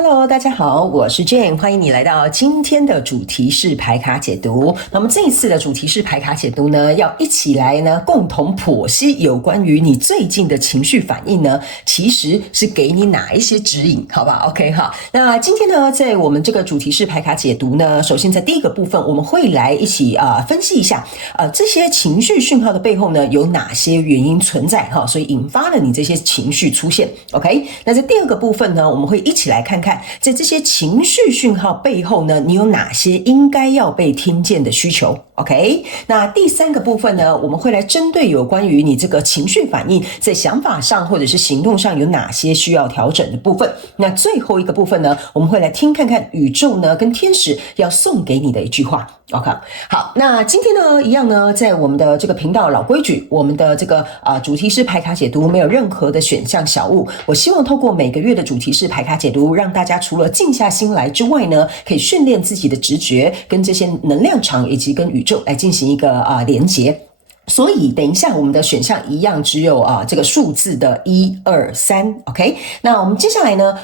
Hello，大家好，我是 Jane， 欢迎你来到今天的主题式牌卡解读。那么这一次的主题式牌卡解读呢，要一起来呢共同剖析有关于你最近的情绪反应呢，其实是给你哪一些指引，好吧 ？OK 哈。那今天呢，在我们这个主题式牌卡解读呢，首先在第一个部分，我们会来一起分析一下这些情绪讯号的背后呢，有哪些原因存在哈，所以引发了你这些情绪出现。OK， 那在第二个部分呢，我们会一起来看看在这些情绪讯号背后呢，你有哪些应该要被听见的需求 OK， 那第三个部分呢，我们会来针对有关于你这个情绪反应在想法上或者是行动上有哪些需要调整的部分。那最后一个部分呢，我们会来听看看宇宙呢跟天使要送给你的一句话。OK， 好，那今天呢，一样呢，在我们的这个频道老规矩，我们的这个主题式牌卡解读没有任何的选项小物。我希望透过每个月的主题式牌卡解读，让大家除了静下心来之外呢，可以训练自己的直觉，跟这些能量场以及跟宇宙来进行一个连结。所以等一下我们的选项一样只有这个数字的1、2、3 OK， 那我们接下来呢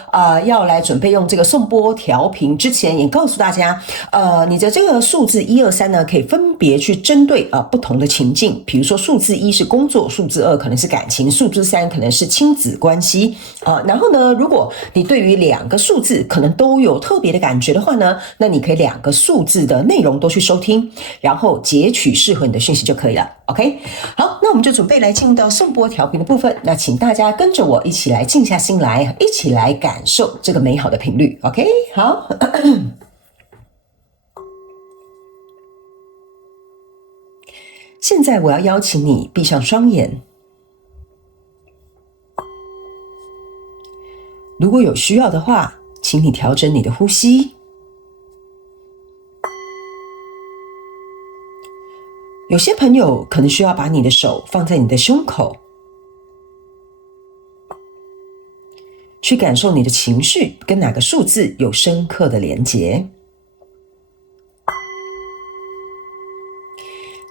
要来准备用这个颂钵调频之前也告诉大家你的这个数字1、2、3呢可以分别去针对不同的情境，比如说数字1是工作，数字2可能是感情，数字3可能是亲子关系然后呢如果你对于两个数字可能都有特别的感觉的话呢，那你可以两个数字的内容都去收听，然后截取适合你的讯息就可以了。OK， 好，那我们就准备来进入到颂钵调频的部分。那请大家跟着我一起来静下心来，一起来感受这个美好的频率。OK， 好。现在我要邀请你闭上双眼，如果有需要的话，请你调整你的呼吸。有些朋友可能需要把你的手放在你的胸口，去感受你的情绪跟哪个数字有深刻的连结。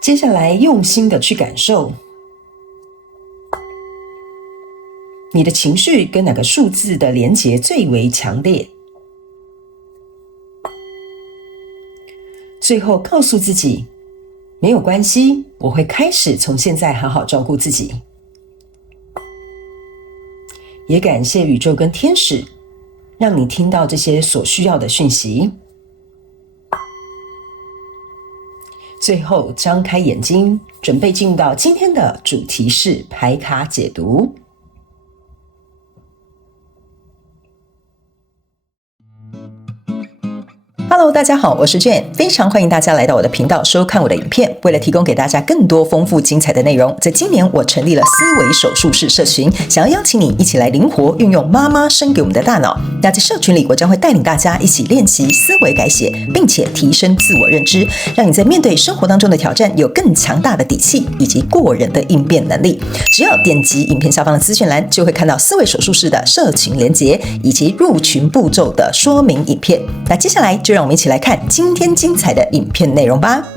接下来用心的去感受你的情绪跟哪个数字的连结最为强烈。最后告诉自己，没有关系，我会开始从现在好好照顾自己。也感谢宇宙跟天使，让你听到这些所需要的讯息。最后张开眼睛，准备进入到今天的主题式牌卡解读。Hello， 大家好，我是 Jane， 非常欢迎大家来到我的频道收看我的影片。为了提供给大家更多丰富精彩的内容，在今年我成立了思维手术室社群，想要邀请你一起来灵活运用妈妈生给我们的大脑。那在社群里，我将会带领大家一起练习思维改写，并且提升自我认知，让你在面对生活当中的挑战有更强大的底气以及过人的应变能力。只要点击影片下方的资讯栏，就会看到思维手术室的社群连结以及入群步骤的说明影片。那接下来就让我们一起来看今天精彩的影片内容吧。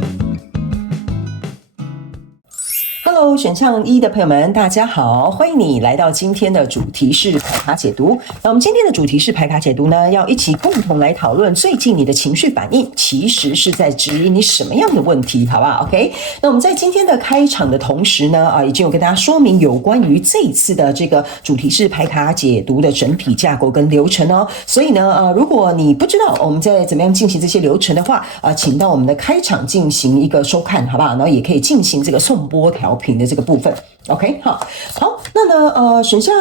Hello， 选项1的朋友们，大家好，欢迎你来到今天的主题式牌卡解读。那我们今天的主题式牌卡解读呢，要一起共同来讨论最近你的情绪反应其实是在指引你什么样的问题，好不好 ？OK， 那我们在今天的开场的同时呢，已经有跟大家说明有关于这一次的这个主题式牌卡解读的整体架构跟流程哦。所以呢，如果你不知道我们在怎么样进行这些流程的话，请到我们的开场进行一个收看，好不好？然后也可以进行这个颂钵调频的这个部分 ，OK， 好，那呢，选项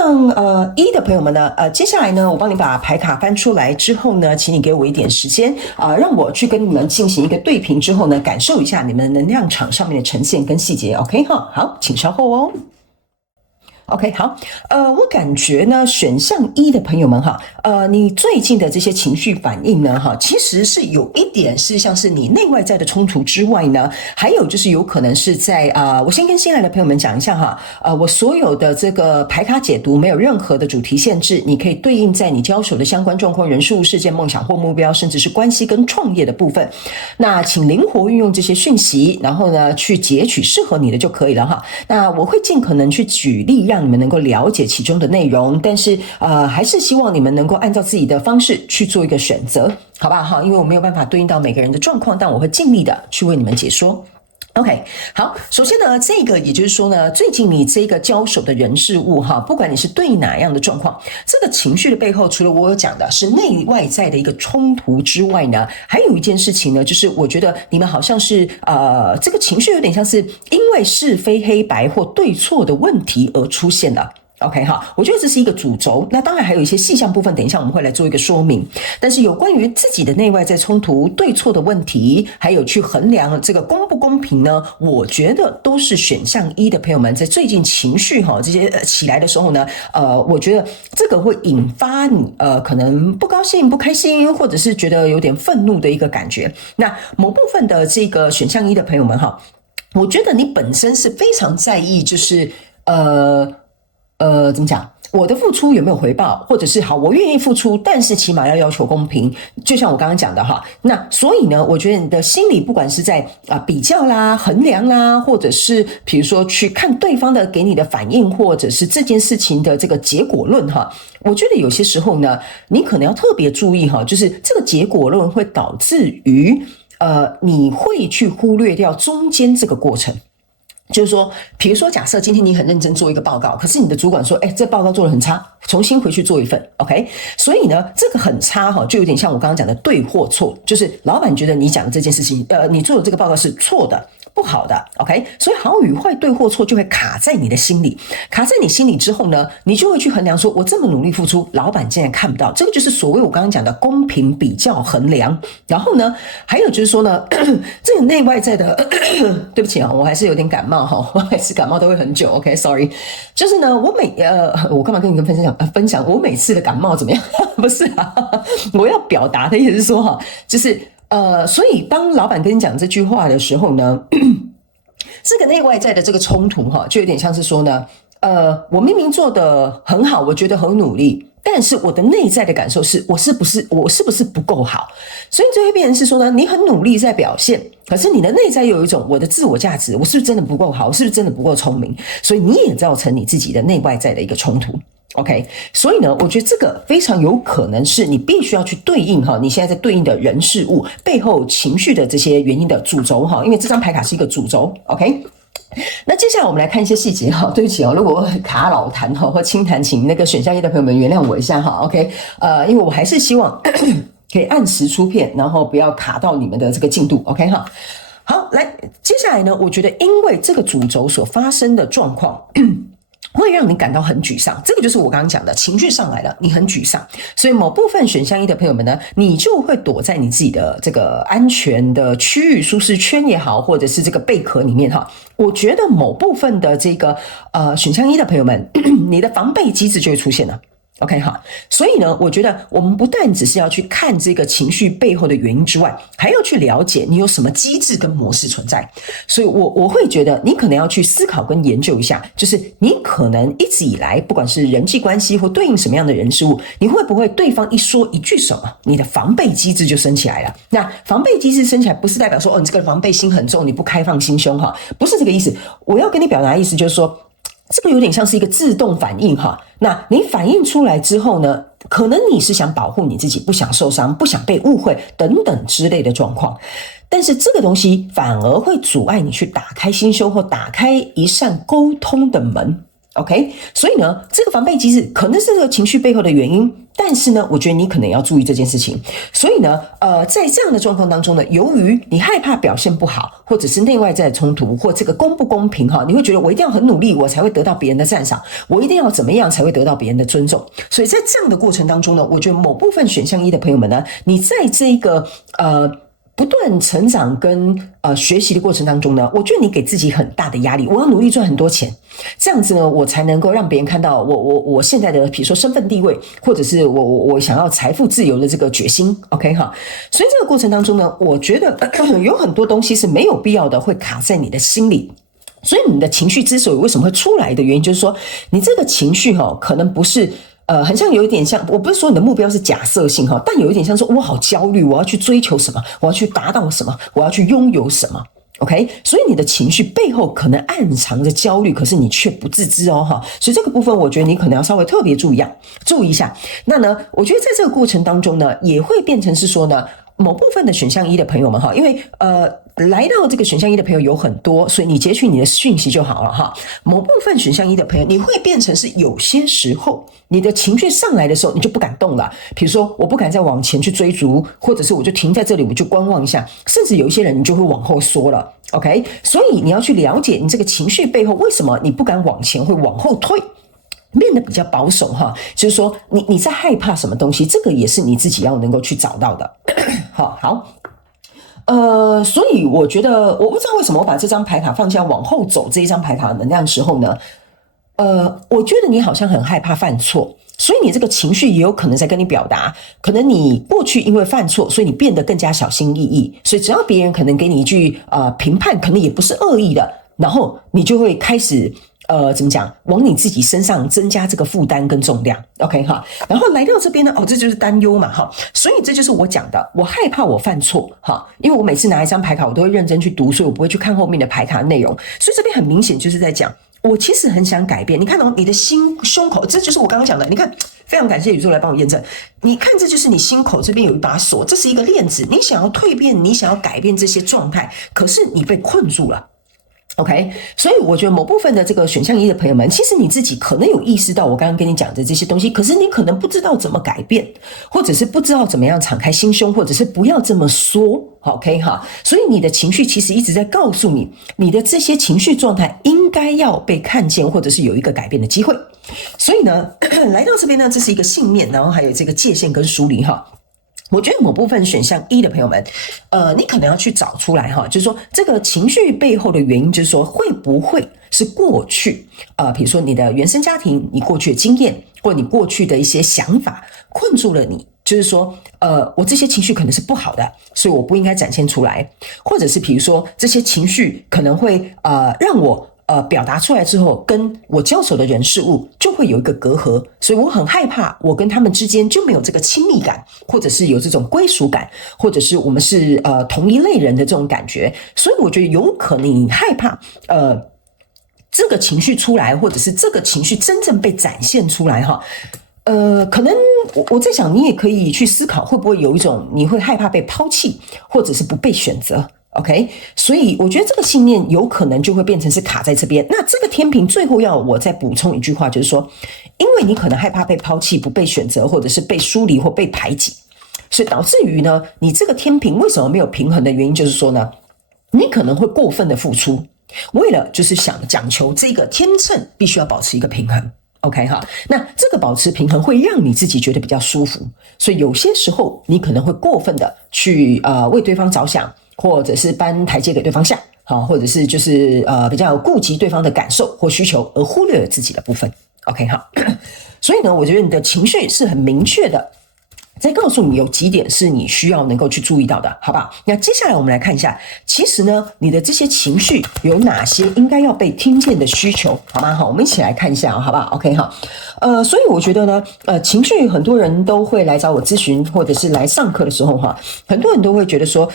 1的朋友们呢，接下来呢，我帮你把牌卡翻出来之后呢，请你给我一点时间让我去跟你们进行一个对评之后呢，感受一下你们能量场上面的呈现跟细节 ，OK 哈，好，请稍后哦。OK， 好，我感觉呢，选项1的朋友们哈，你最近的这些情绪反应呢，哈，其实是有一点是像是你内外在的冲突之外呢，还有就是有可能是在我先跟新来的朋友们讲一下哈，我所有的这个牌卡解读没有任何的主题限制，你可以对应在你交手的相关状况、人事物、事件、梦想或目标，甚至是关系跟创业的部分。那请灵活运用这些讯息，然后呢，去截取适合你的就可以了哈。那我会尽可能去举例让你们能够了解其中的内容，但是还是希望你们能够按照自己的方式去做一个选择，好吧？好，因为我没有办法对应到每个人的状况，但我会尽力的去为你们解说。OK， 好，首先呢，这个也就是说呢，最近你这个交手的人事物哈，不管你是对应哪样的状况，这个情绪的背后，除了我有讲的是内外在的一个冲突之外呢，还有一件事情呢，就是我觉得你们好像是这个情绪有点像是因为是非黑白或对错的问题而出现的。OK 哈，我觉得这是一个主轴，那当然还有一些细项部分，等一下我们会来做一个说明。但是有关于自己的内外在冲突、对错的问题，还有去衡量这个公不公平呢？我觉得都是选项一的朋友们在最近情绪哈这些起来的时候呢，我觉得这个会引发你可能不高兴、不开心，或者是觉得有点愤怒的一个感觉。那某部分的这个选项一的朋友们哈，我觉得你本身是非常在意，就是怎么讲？我的付出有没有回报？或者是好，我愿意付出，但是起码要求公平。就像我刚刚讲的哈，那所以呢，我觉得你的心里不管是在比较啦、衡量啦，或者是比如说去看对方的给你的反应，或者是这件事情的这个结果论哈，我觉得有些时候呢，你可能要特别注意哈，就是这个结果论会导致于你会去忽略掉中间这个过程。就是说，比如说，假设今天你很认真做一个报告，可是你的主管说，这报告做得很差，重新回去做一份 ，OK？ 所以呢，这个很差哈，就有点像我刚刚讲的对或错，就是老板觉得你讲的这件事情，你做的这个报告是错的。不好的 ，OK， 所以好与坏、对或错就会卡在你的心里，卡在你心里之后呢，你就会去衡量说，我这么努力付出，老板竟然看不到，这个就是所谓我刚刚讲的公平比较衡量。然后呢，还有就是说呢，这个内外在的，对不起啊，我还是有点感冒哈，我每次感冒都会很久 ，OK，sorry，就是呢，我干嘛跟你分享我每次的感冒怎么样？不是啊，我要表达的意思是说哈，就是所以当老板跟你讲这句话的时候呢，这个内外在的这个冲突哈，就有点像是说呢，我明明做得很好，我觉得很努力，但是我的内在的感受是我是不是不够好？所以这会变成是说呢，你很努力在表现，可是你的内在有一种我的自我价值，我是不是真的不够好？我是不是真的不够聪明？所以你也造成你自己的内外在的一个冲突。OK， 所以呢，我觉得这个非常有可能是你必须要去对应哈，你现在在对应的人事物背后情绪的这些原因的主轴哈，因为这张牌卡是一个主轴 ，OK。那接下来我们来看一些细节哈，对不起哦，如果我卡老痰哈或轻弹，请那个选项一的朋友们原谅我一下哈 ，OK， 因为我还是希望可以按时出片，然后不要卡到你们的这个进度 ，OK 哈。好，来，接下来呢，我觉得因为这个主轴所发生的状况。会让你感到很沮丧，这个就是我刚刚讲的情绪上来了，你很沮丧，所以某部分选项一的朋友们呢，你就会躲在你自己的这个安全的区域、舒适圈也好，或者是这个贝壳里面哈。我觉得某部分的这个选项一的朋友们，你的防备机制就会出现了。OK 哈，所以呢，我觉得我们不但只是要去看这个情绪背后的原因之外，还要去了解你有什么机制跟模式存在。所以我会觉得你可能要去思考跟研究一下，就是你可能一直以来，不管是人际关系或对应什么样的人事物，你会不会对方一说一句什么，你的防备机制就升起来了？那防备机制升起来，不是代表说你这个防备心很重，你不开放心胸哈，不是这个意思。我要跟你表达的意思就是说。这个有点像是一个自动反应哈，那你反应出来之后呢，可能你是想保护你自己，不想受伤，不想被误会等等之类的状况，但是这个东西反而会阻碍你去打开心胸或打开一扇沟通的门。OK， 所以呢，这个防备机制可能是这个情绪背后的原因，但是呢，我觉得你可能要注意这件事情。所以呢，在这样的状况当中呢，由于你害怕表现不好，或者是内外在冲突，或这个公不公平哈，你会觉得我一定要很努力，我才会得到别人的赞赏，我一定要怎么样才会得到别人的尊重。所以在这样的过程当中呢，我觉得某部分选项一的朋友们呢，你在这个不断成长跟学习的过程当中呢，我觉得你给自己很大的压力，我要努力赚很多钱，这样子呢，我才能够让别人看到我现在的比如说身份地位，或者是我想要财富自由的这个决心 ，OK 哈。所以这个过程当中呢，我觉得有很多东西是没有必要的，会卡在你的心里。所以你的情绪之所以为什么会出来的原因，就是说你这个情绪可能不是。很像有一点像，我不是说你的目标是假设性哈，但有一点像说，我好焦虑，我要去追求什么，我要去达到什么，我要去拥有什么。OK， 所以你的情绪背后可能暗藏着焦虑，可是你却不自知哦哈。所以这个部分，我觉得你可能要稍微特别注意一下。那呢，我觉得在这个过程当中呢，也会变成是说呢，某部分的选项一的朋友们哈，因为来到这个选项一的朋友有很多，所以你截取你的讯息就好了哈。某部分选项一的朋友，你会变成是有些时候你的情绪上来的时候，你就不敢动了。比如说，我不敢再往前去追逐，或者是我就停在这里，我就观望一下，甚至有一些人你就会往后缩了。OK， 所以你要去了解你这个情绪背后为什么你不敢往前，会往后退。变得比较保守哈，就是说你在害怕什么东西，这个也是你自己要能够去找到的。好。所以我觉得，我不知道为什么我把这张牌卡放下往后走这一张牌卡的能量的时候呢，我觉得你好像很害怕犯错，所以你这个情绪也有可能在跟你表达，可能你过去因为犯错，所以你变得更加小心翼翼，所以只要别人可能给你一句评判，可能也不是恶意的，然后你就会开始怎么讲，往你自己身上增加这个负担跟重量 ，OK 哈。然后来到这边呢，这就是担忧嘛哈，所以这就是我讲的，我害怕我犯错哈，因为我每次拿一张牌卡，我都会认真去读，所以我不会去看后面的牌卡内容，所以这边很明显就是在讲，我其实很想改变。你看你的胸口，这就是我刚刚讲的，你看。非常感谢宇宙来帮我验证，你看这就是你心口这边有一把锁，这是一个链子，你想要蜕变，你想要改变这些状态，可是你被困住了。OK， 所以我觉得某部分的这个选项一的朋友们，其实你自己可能有意识到我刚刚跟你讲的这些东西，可是你可能不知道怎么改变，或者是不知道怎么样敞开心胸，或者是不要这么说 ，OK 哈。所以你的情绪其实一直在告诉你，你的这些情绪状态应该要被看见，或者是有一个改变的机会。所以呢，来到这边呢，这是一个信念，然后还有这个界限跟梳理哈。我觉得某部分选项一的朋友们，你可能要去找出来哈，就是说这个情绪背后的原因，就是说会不会是过去比如说你的原生家庭、你过去的经验，或你过去的一些想法困住了你，就是说我这些情绪可能是不好的，所以我不应该展现出来，或者是比如说这些情绪可能会让我表达出来之后，跟我交手的人事物就会有一个隔阂，所以我很害怕我跟他们之间就没有这个亲密感，或者是有这种归属感，或者是我们是同一类人的这种感觉，所以我觉得有可能你害怕这个情绪出来，或者是这个情绪真正被展现出来哈。可能我在想，你也可以去思考，会不会有一种你会害怕被抛弃，或者是不被选择。OK， 所以我觉得这个信念有可能就会变成是卡在这边。那这个天平最后要我再补充一句话，就是说，因为你可能害怕被抛弃、不被选择，或者是被疏离或被排挤，所以导致于呢，你这个天平为什么没有平衡的原因，就是说呢，你可能会过分的付出，为了就是想讲求这个天秤必须要保持一个平衡。OK 哈，那这个保持平衡会让你自己觉得比较舒服，所以有些时候你可能会过分的去为对方着想。或者是搬台阶给对方下，或者是就是比较顾及对方的感受或需求，而忽略了自己的部分。OK 哈，所以呢，我觉得你的情绪是很明确的，在告诉你有几点是你需要能够去注意到的，好不好？那接下来我们来看一下，其实呢，你的这些情绪有哪些应该要被听见的需求，好吗？好，我们一起来看一下，好不好 ？OK 哈，所以我觉得呢，情绪很多人都会来找我咨询，或者是来上课的时候哈，很多人都会觉得说，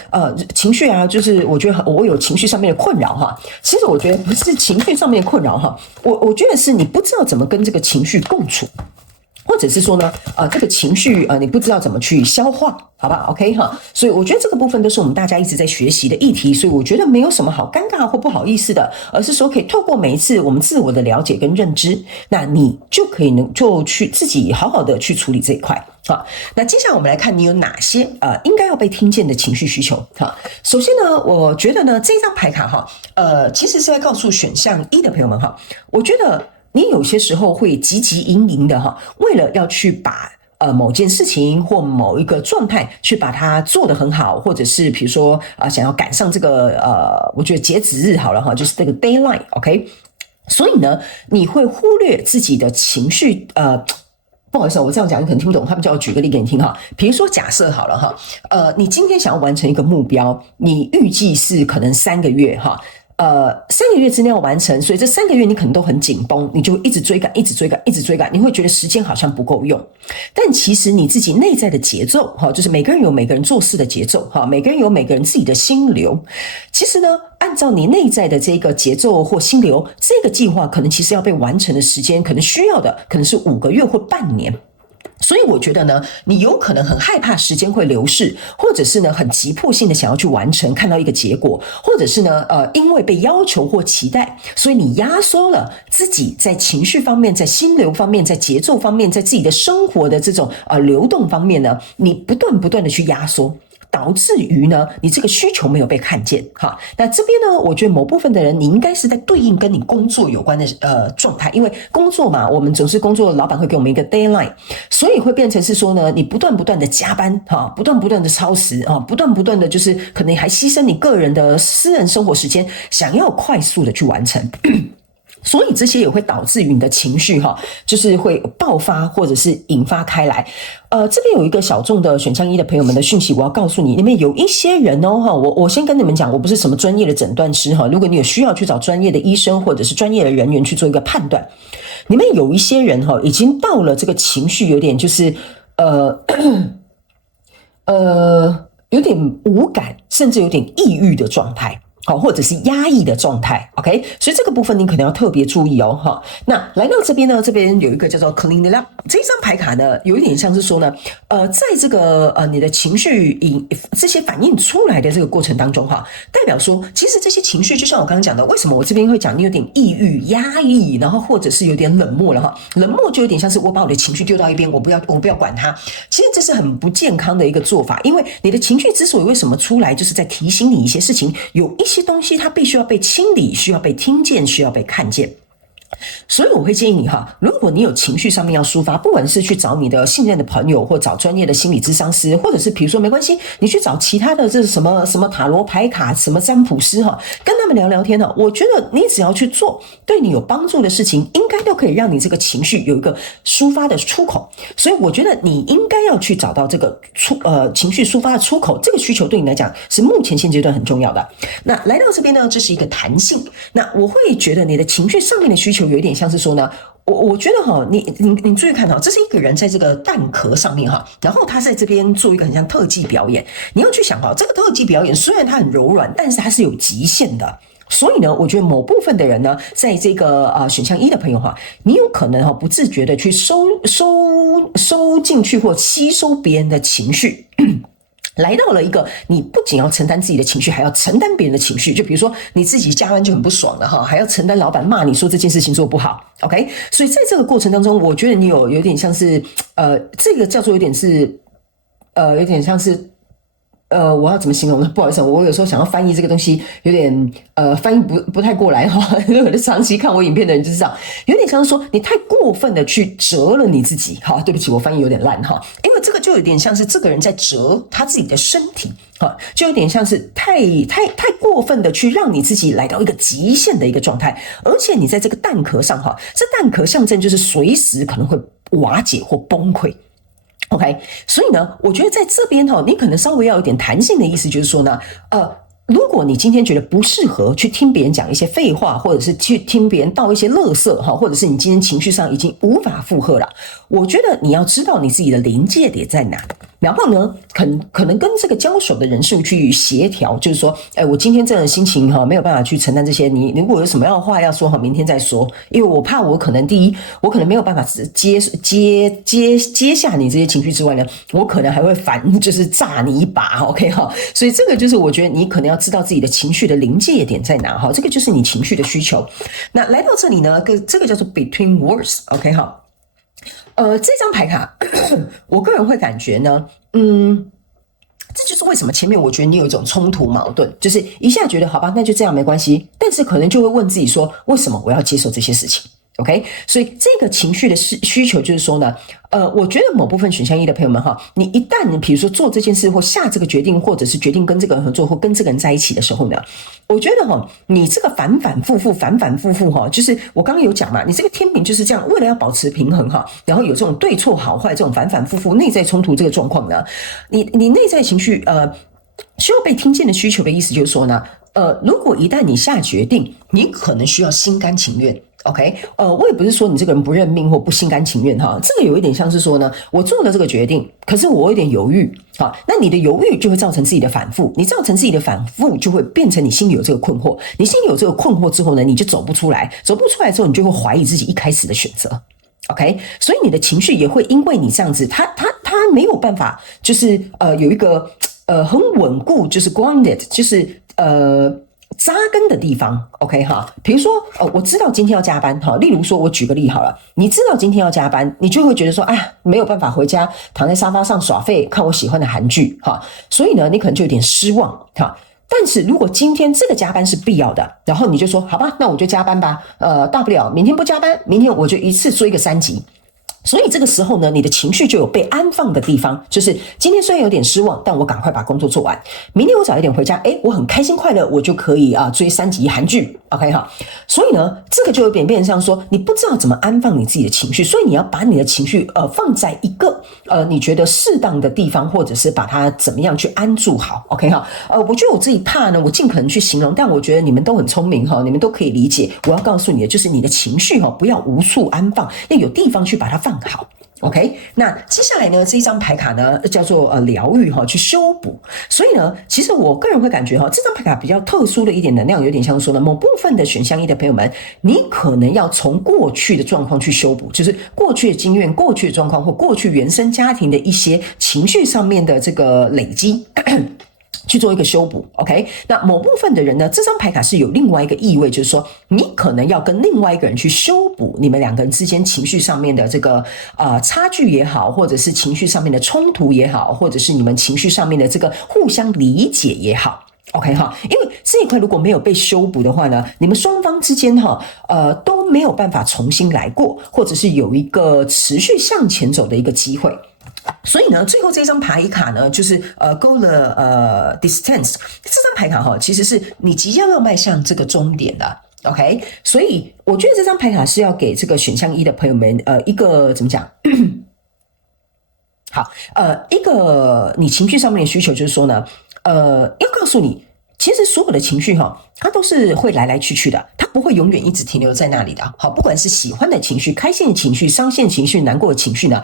情绪啊，就是我觉得我有情绪上面的困扰哈。其实我觉得不是情绪上面的困扰哈，我觉得是你不知道怎么跟这个情绪共处。或者是说呢，这个情绪你不知道怎么去消化，好吧 ？OK 哈，所以我觉得这个部分都是我们大家一直在学习的议题，所以我觉得没有什么好尴尬或不好意思的，而是说可以透过每一次我们自我的了解跟认知，那你就可以就去自己好好的去处理这一块。好，那接下来我们来看你有哪些应该要被听见的情绪需求。好，首先呢，我觉得呢这张牌卡哈，其实是在告诉选项一的朋友们哈，我觉得。你有些时候会汲汲营营的哈，为了要去把某件事情或某一个状态去把它做得很好，或者是比如说想要赶上这个我觉得截止日好了哈，就是这个 deadline OK， 所以呢你会忽略自己的情绪不好意思，我这样讲你可能听不懂，他们叫我举个例给你听哈。比如说假设好了哈，你今天想要完成一个目标，你预计是可能3个月哈。3个月之内要完成，所以这3个月你可能都很紧绷，你就会一直追赶，一直追赶，一直追赶，你会觉得时间好像不够用。但其实你自己内在的节奏，就是每个人有每个人做事的节奏，每个人有每个人自己的心流。其实呢，按照你内在的这个节奏或心流，这个计划可能其实要被完成的时间，可能需要的可能是5个月或半年。所以我觉得呢，你有可能很害怕时间会流逝，或者是呢很急迫性的想要去完成，看到一个结果，或者是呢因为被要求或期待，所以你压缩了自己在情绪方面，在心流方面，在节奏方面，在自己的生活的这种流动方面呢，你不断的去压缩。导致于呢，你这个需求没有被看见哈。那这边呢，我觉得某部分的人，你应该是在对应跟你工作有关的状态，因为工作嘛，我们总是工作，老板会给我们一个 deadline， 所以会变成是说呢，你不断的加班哈，不断的超时啊，不断的就是可能还牺牲你个人的私人生活时间，想要快速的去完成。所以这些也会导致于你的情绪就是会爆发或者是引发开来。这边有一个小众的选项1的朋友们的讯息，我要告诉你，里面有一些人我先跟你们讲，我不是什么专业的诊断师如果你有需要去找专业的医生或者是专业的人员去做一个判断，里面有一些人已经到了这个情绪有点就是有点无感，甚至有点抑郁的状态。或者是压抑的状态 ，OK， 所以这个部分你可能要特别注意哦。那来到这边呢，这边有一个叫做 Clean It Up 这张牌卡呢，有一点像是说呢，在这个你的情绪这些反应出来的这个过程当中代表说，其实这些情绪就像我刚刚讲的，为什么我这边会讲你有点抑郁、压抑，然后或者是有点冷漠了冷漠就有点像是我把我的情绪丢到一边，我不要管它。其实这是很不健康的一个做法，因为你的情绪之所以为什么出来，就是在提醒你一些事情，有一些东西它必须要被清理，需要被听见，需要被看见。所以我会建议你如果你有情绪上面要抒发，不管是去找你的信任的朋友，或找专业的心理咨商师，或者是比如说没关系，你去找其他的这什么塔罗牌卡，什么占卜师跟他们聊聊天我觉得你只要去做对你有帮助的事情，应该都可以让你这个情绪有一个抒发的出口。所以我觉得你应该要去找到这个情绪抒发的出口，这个需求对你来讲是目前现阶段很重要的。那来到这边呢，这是一个弹性。那我会觉得你的情绪上面的需求有一点像是说呢，我觉得你注意看这是一个人在这个蛋壳上面然后他在这边做一个很像特技表演。你要去想这个特技表演虽然它很柔软，但是它是有极限的。所以呢，我觉得某部分的人呢，在这个选项1的朋友你有可能不自觉的去收进去或吸收别人的情绪。来到了一个你不仅要承担自己的情绪，还要承担别人的情绪。就比如说你自己加班就很不爽了还要承担老板骂你说这件事情做不好 OK。 所以在这个过程当中，我觉得你有点像是这个叫做有点像是我要怎么形容呢？不好意思，我有时候想要翻译这个东西，有点翻译不太过来如果长期看我影片的人就知道，有点像是说你太过分的去折了你自己对不起，我翻译有点烂因为这个就有点像是这个人在折他自己的身体就有点像是太过分的去让你自己来到一个极限的一个状态，而且你在这个蛋壳上这蛋壳象征就是随时可能会瓦解或崩溃。OK， 所以呢，我觉得在这边你可能稍微要有点弹性的意思，就是说呢，如果你今天觉得不适合去听别人讲一些废话，或者是去听别人道一些垃圾或者是你今天情绪上已经无法负荷了，我觉得你要知道你自己的临界点在哪，然后呢，可能跟这个交手的人数去协调，就是说，我今天这样的心情没有办法去承担这些，你如果有什么样的话要说明天再说，因为我怕我可能第一，我可能没有办法接下你这些情绪之外呢，我可能还会就是炸你一把 ，OK 所以这个就是我觉得你可能要知道自己的情绪的临界点在哪这个就是你情绪的需求。那来到这里呢，这个叫做 Between Words OK 这张牌卡我个人会感觉呢这就是为什么前面我觉得你有一种冲突矛盾，就是一下觉得好吧那就这样没关系，但是可能就会问自己说，为什么我要接受这些事情OK， 所以这个情绪的需求就是说呢，我觉得某部分选项1的朋友们你一旦你比如说做这件事或下这个决定，或者是决定跟这个人合作或跟这个人在一起的时候呢，我觉得你这个反反复复就是我刚刚有讲嘛，你这个天平就是这样，为了要保持平衡然后有这种对错好坏这种反反复复内在冲突这个状况呢，你内在情绪需要被听见的需求的意思就是说呢，如果一旦你下决定，你可能需要心甘情愿。OK，我也不是说你这个人不认命或不心甘情愿哈，这个有一点像是说呢，我做了这个决定，可是我有点犹豫，好，那你的犹豫就会造成自己的反复，你造成自己的反复就会变成你心里有这个困惑，你心里有这个困惑之后呢，你就走不出来，走不出来之后，你就会怀疑自己一开始的选择。OK， 所以你的情绪也会因为你这样子，他没有办法，就是有一个很稳固，就是 grounded， 就是扎根的地方 ，OK 哈，比如说我知道今天要加班哈，例如说我举个例好了，你知道今天要加班，你就会觉得说，哎，没有办法回家躺在沙发上耍废看我喜欢的韩剧哈，所以呢，你可能就有点失望哈。但是如果今天这个加班是必要的，然后你就说好吧，那我就加班吧，大不了明天不加班，明天我就一次追个3集。所以这个时候呢，你的情绪就有被安放的地方，就是今天虽然有点失望，但我赶快把工作做完，明天我早一点回家，我很开心快乐，我就可以追3集韩剧 ，OK 哈。所以呢，这个就有点变成像说，你不知道怎么安放你自己的情绪，所以你要把你的情绪放在一个你觉得适当的地方，或者是把它怎么样去安住好 ，OK 哈。我觉得我自己怕呢，我尽可能去形容，但我觉得你们都很聪明哈，你们都可以理解。我要告诉你的就是你的情绪哈，不要无处安放，要有地方去把它放好。OK， 那接下来呢，这一张牌卡呢叫做疗愈哈，去修补。所以呢，其实我个人会感觉哈，这张牌卡比较特殊的一点能量，有点像说呢，某部分的选项1的朋友们，你可能要从过去的状况去修补，就是过去的经验、过去的状况或过去原生家庭的一些情绪上面的这个累积。去做一个修补 ，OK？ 那某部分的人呢，这张牌卡是有另外一个意味，就是说你可能要跟另外一个人去修补你们2个人之间情绪上面的这个差距也好，或者是情绪上面的冲突也好，或者是你们情绪上面的这个互相理解也好。OK 哈，因为这一块如果没有被修补的话呢，你们双方之间哈都没有办法重新来过，或者是有一个持续向前走的一个机会。所以呢，最后这张牌卡呢，就是go the distance 这张牌卡哈，其实是你即将要迈向这个终点的。OK， 所以我觉得这张牌卡是要给这个选项1的朋友们一个怎么讲？好，一个你情绪上面的需求就是说呢，要告诉你，其实所有的情绪哈，它都是会来来去去的，它不会永远一直停留在那里的。好，不管是喜欢的情绪、开心的情绪、伤心的情绪、难过的情绪呢，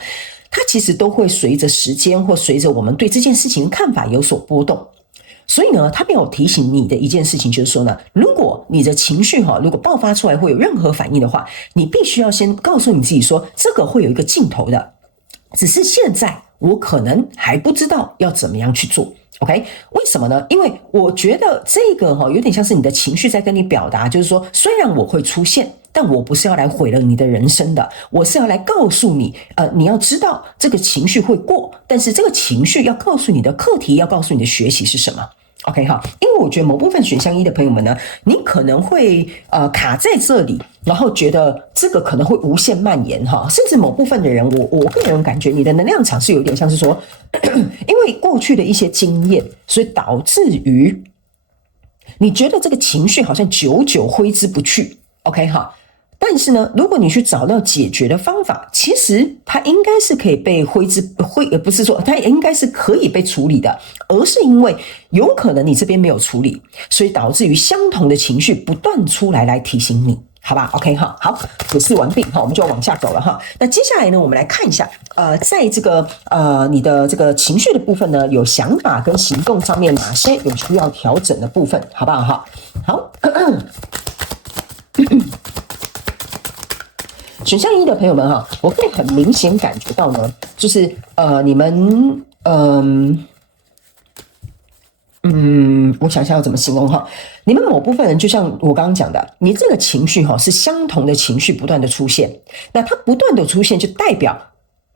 它其实都会随着时间或随着我们对这件事情的看法有所波动。所以呢，他没有提醒你的一件事情就是说呢，如果你的情绪如果爆发出来会有任何反应的话，你必须要先告诉你自己说，这个会有一个尽头的，只是现在我可能还不知道要怎么样去做。OK， 为什么呢？因为我觉得这个有点像是你的情绪在跟你表达，就是说，虽然我会出现，但我不是要来毁了你的人生的，我是要来告诉你，你要知道这个情绪会过，但是这个情绪要告诉你的课题，要告诉你的学习是什么。OK 哈，因为我觉得某部分选项1的朋友们呢，你可能会卡在这里，然后觉得这个可能会无限蔓延哈，甚至某部分的人，我个人感觉你的能量场是有点像是说，因为过去的一些经验，所以导致于你觉得这个情绪好像久久挥之不去。OK 哈。但是呢，如果你去找到解决的方法，其实它应该是可以被不是说它应该是可以被处理的，而是因为有可能你这边没有处理，所以导致于相同的情绪不断出来提醒你，好吧 ？OK 哈，好，解释完毕哈，我们就要往下走了哈。那接下来呢，我们来看一下，在这个你的这个情绪的部分呢，有想法跟行动上面哪些有需要调整的部分，好不好哈？好。选项1的朋友们哈，我可以很明显感觉到呢，就是你们我想一下要怎么形容哈，你们某部分人就像我刚刚讲的，你这个情绪是相同的情绪不断的出现，那它不断的出现就代表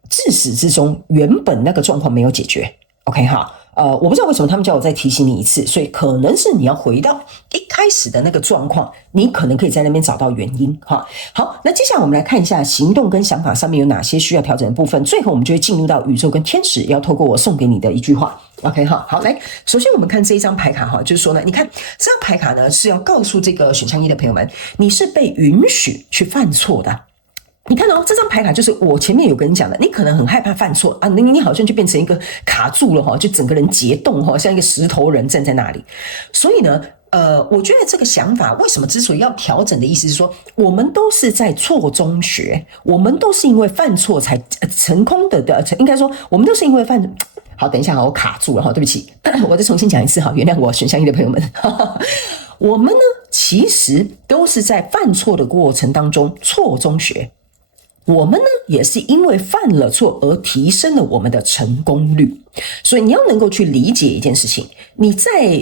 自始至终原本那个状况没有解决。OK 哈。我不知道为什么他们叫我再提醒你一次，所以可能是你要回到一开始的那个状况，你可能可以在那边找到原因哈。好，那接下来我们来看一下行动跟想法上面有哪些需要调整的部分，最后我们就会进入到宇宙跟天使要透过我送给你的一句话。OK 哈，好，来，首先我们看这一张牌卡哈，就是说呢，你看这张牌卡呢是要告诉这个选项1的朋友们，你是被允许去犯错的。你看这张牌卡就是我前面有跟你讲的，你可能很害怕犯错啊，你好像就变成一个卡住了就整个人结冻像一个石头人站在那里。所以呢，我觉得这个想法为什么之所以要调整的意思是说，我们都是在错中学，我们都是因为犯错才成功的，应该说我们都是因为好，等一下，我卡住了哈，对不起，我再重新讲一次哈，原谅我选项一的朋友们。我们呢，其实都是在犯错的过程当中错中学。我们呢，也是因为犯了错而提升了我们的成功率。所以你要能够去理解一件事情，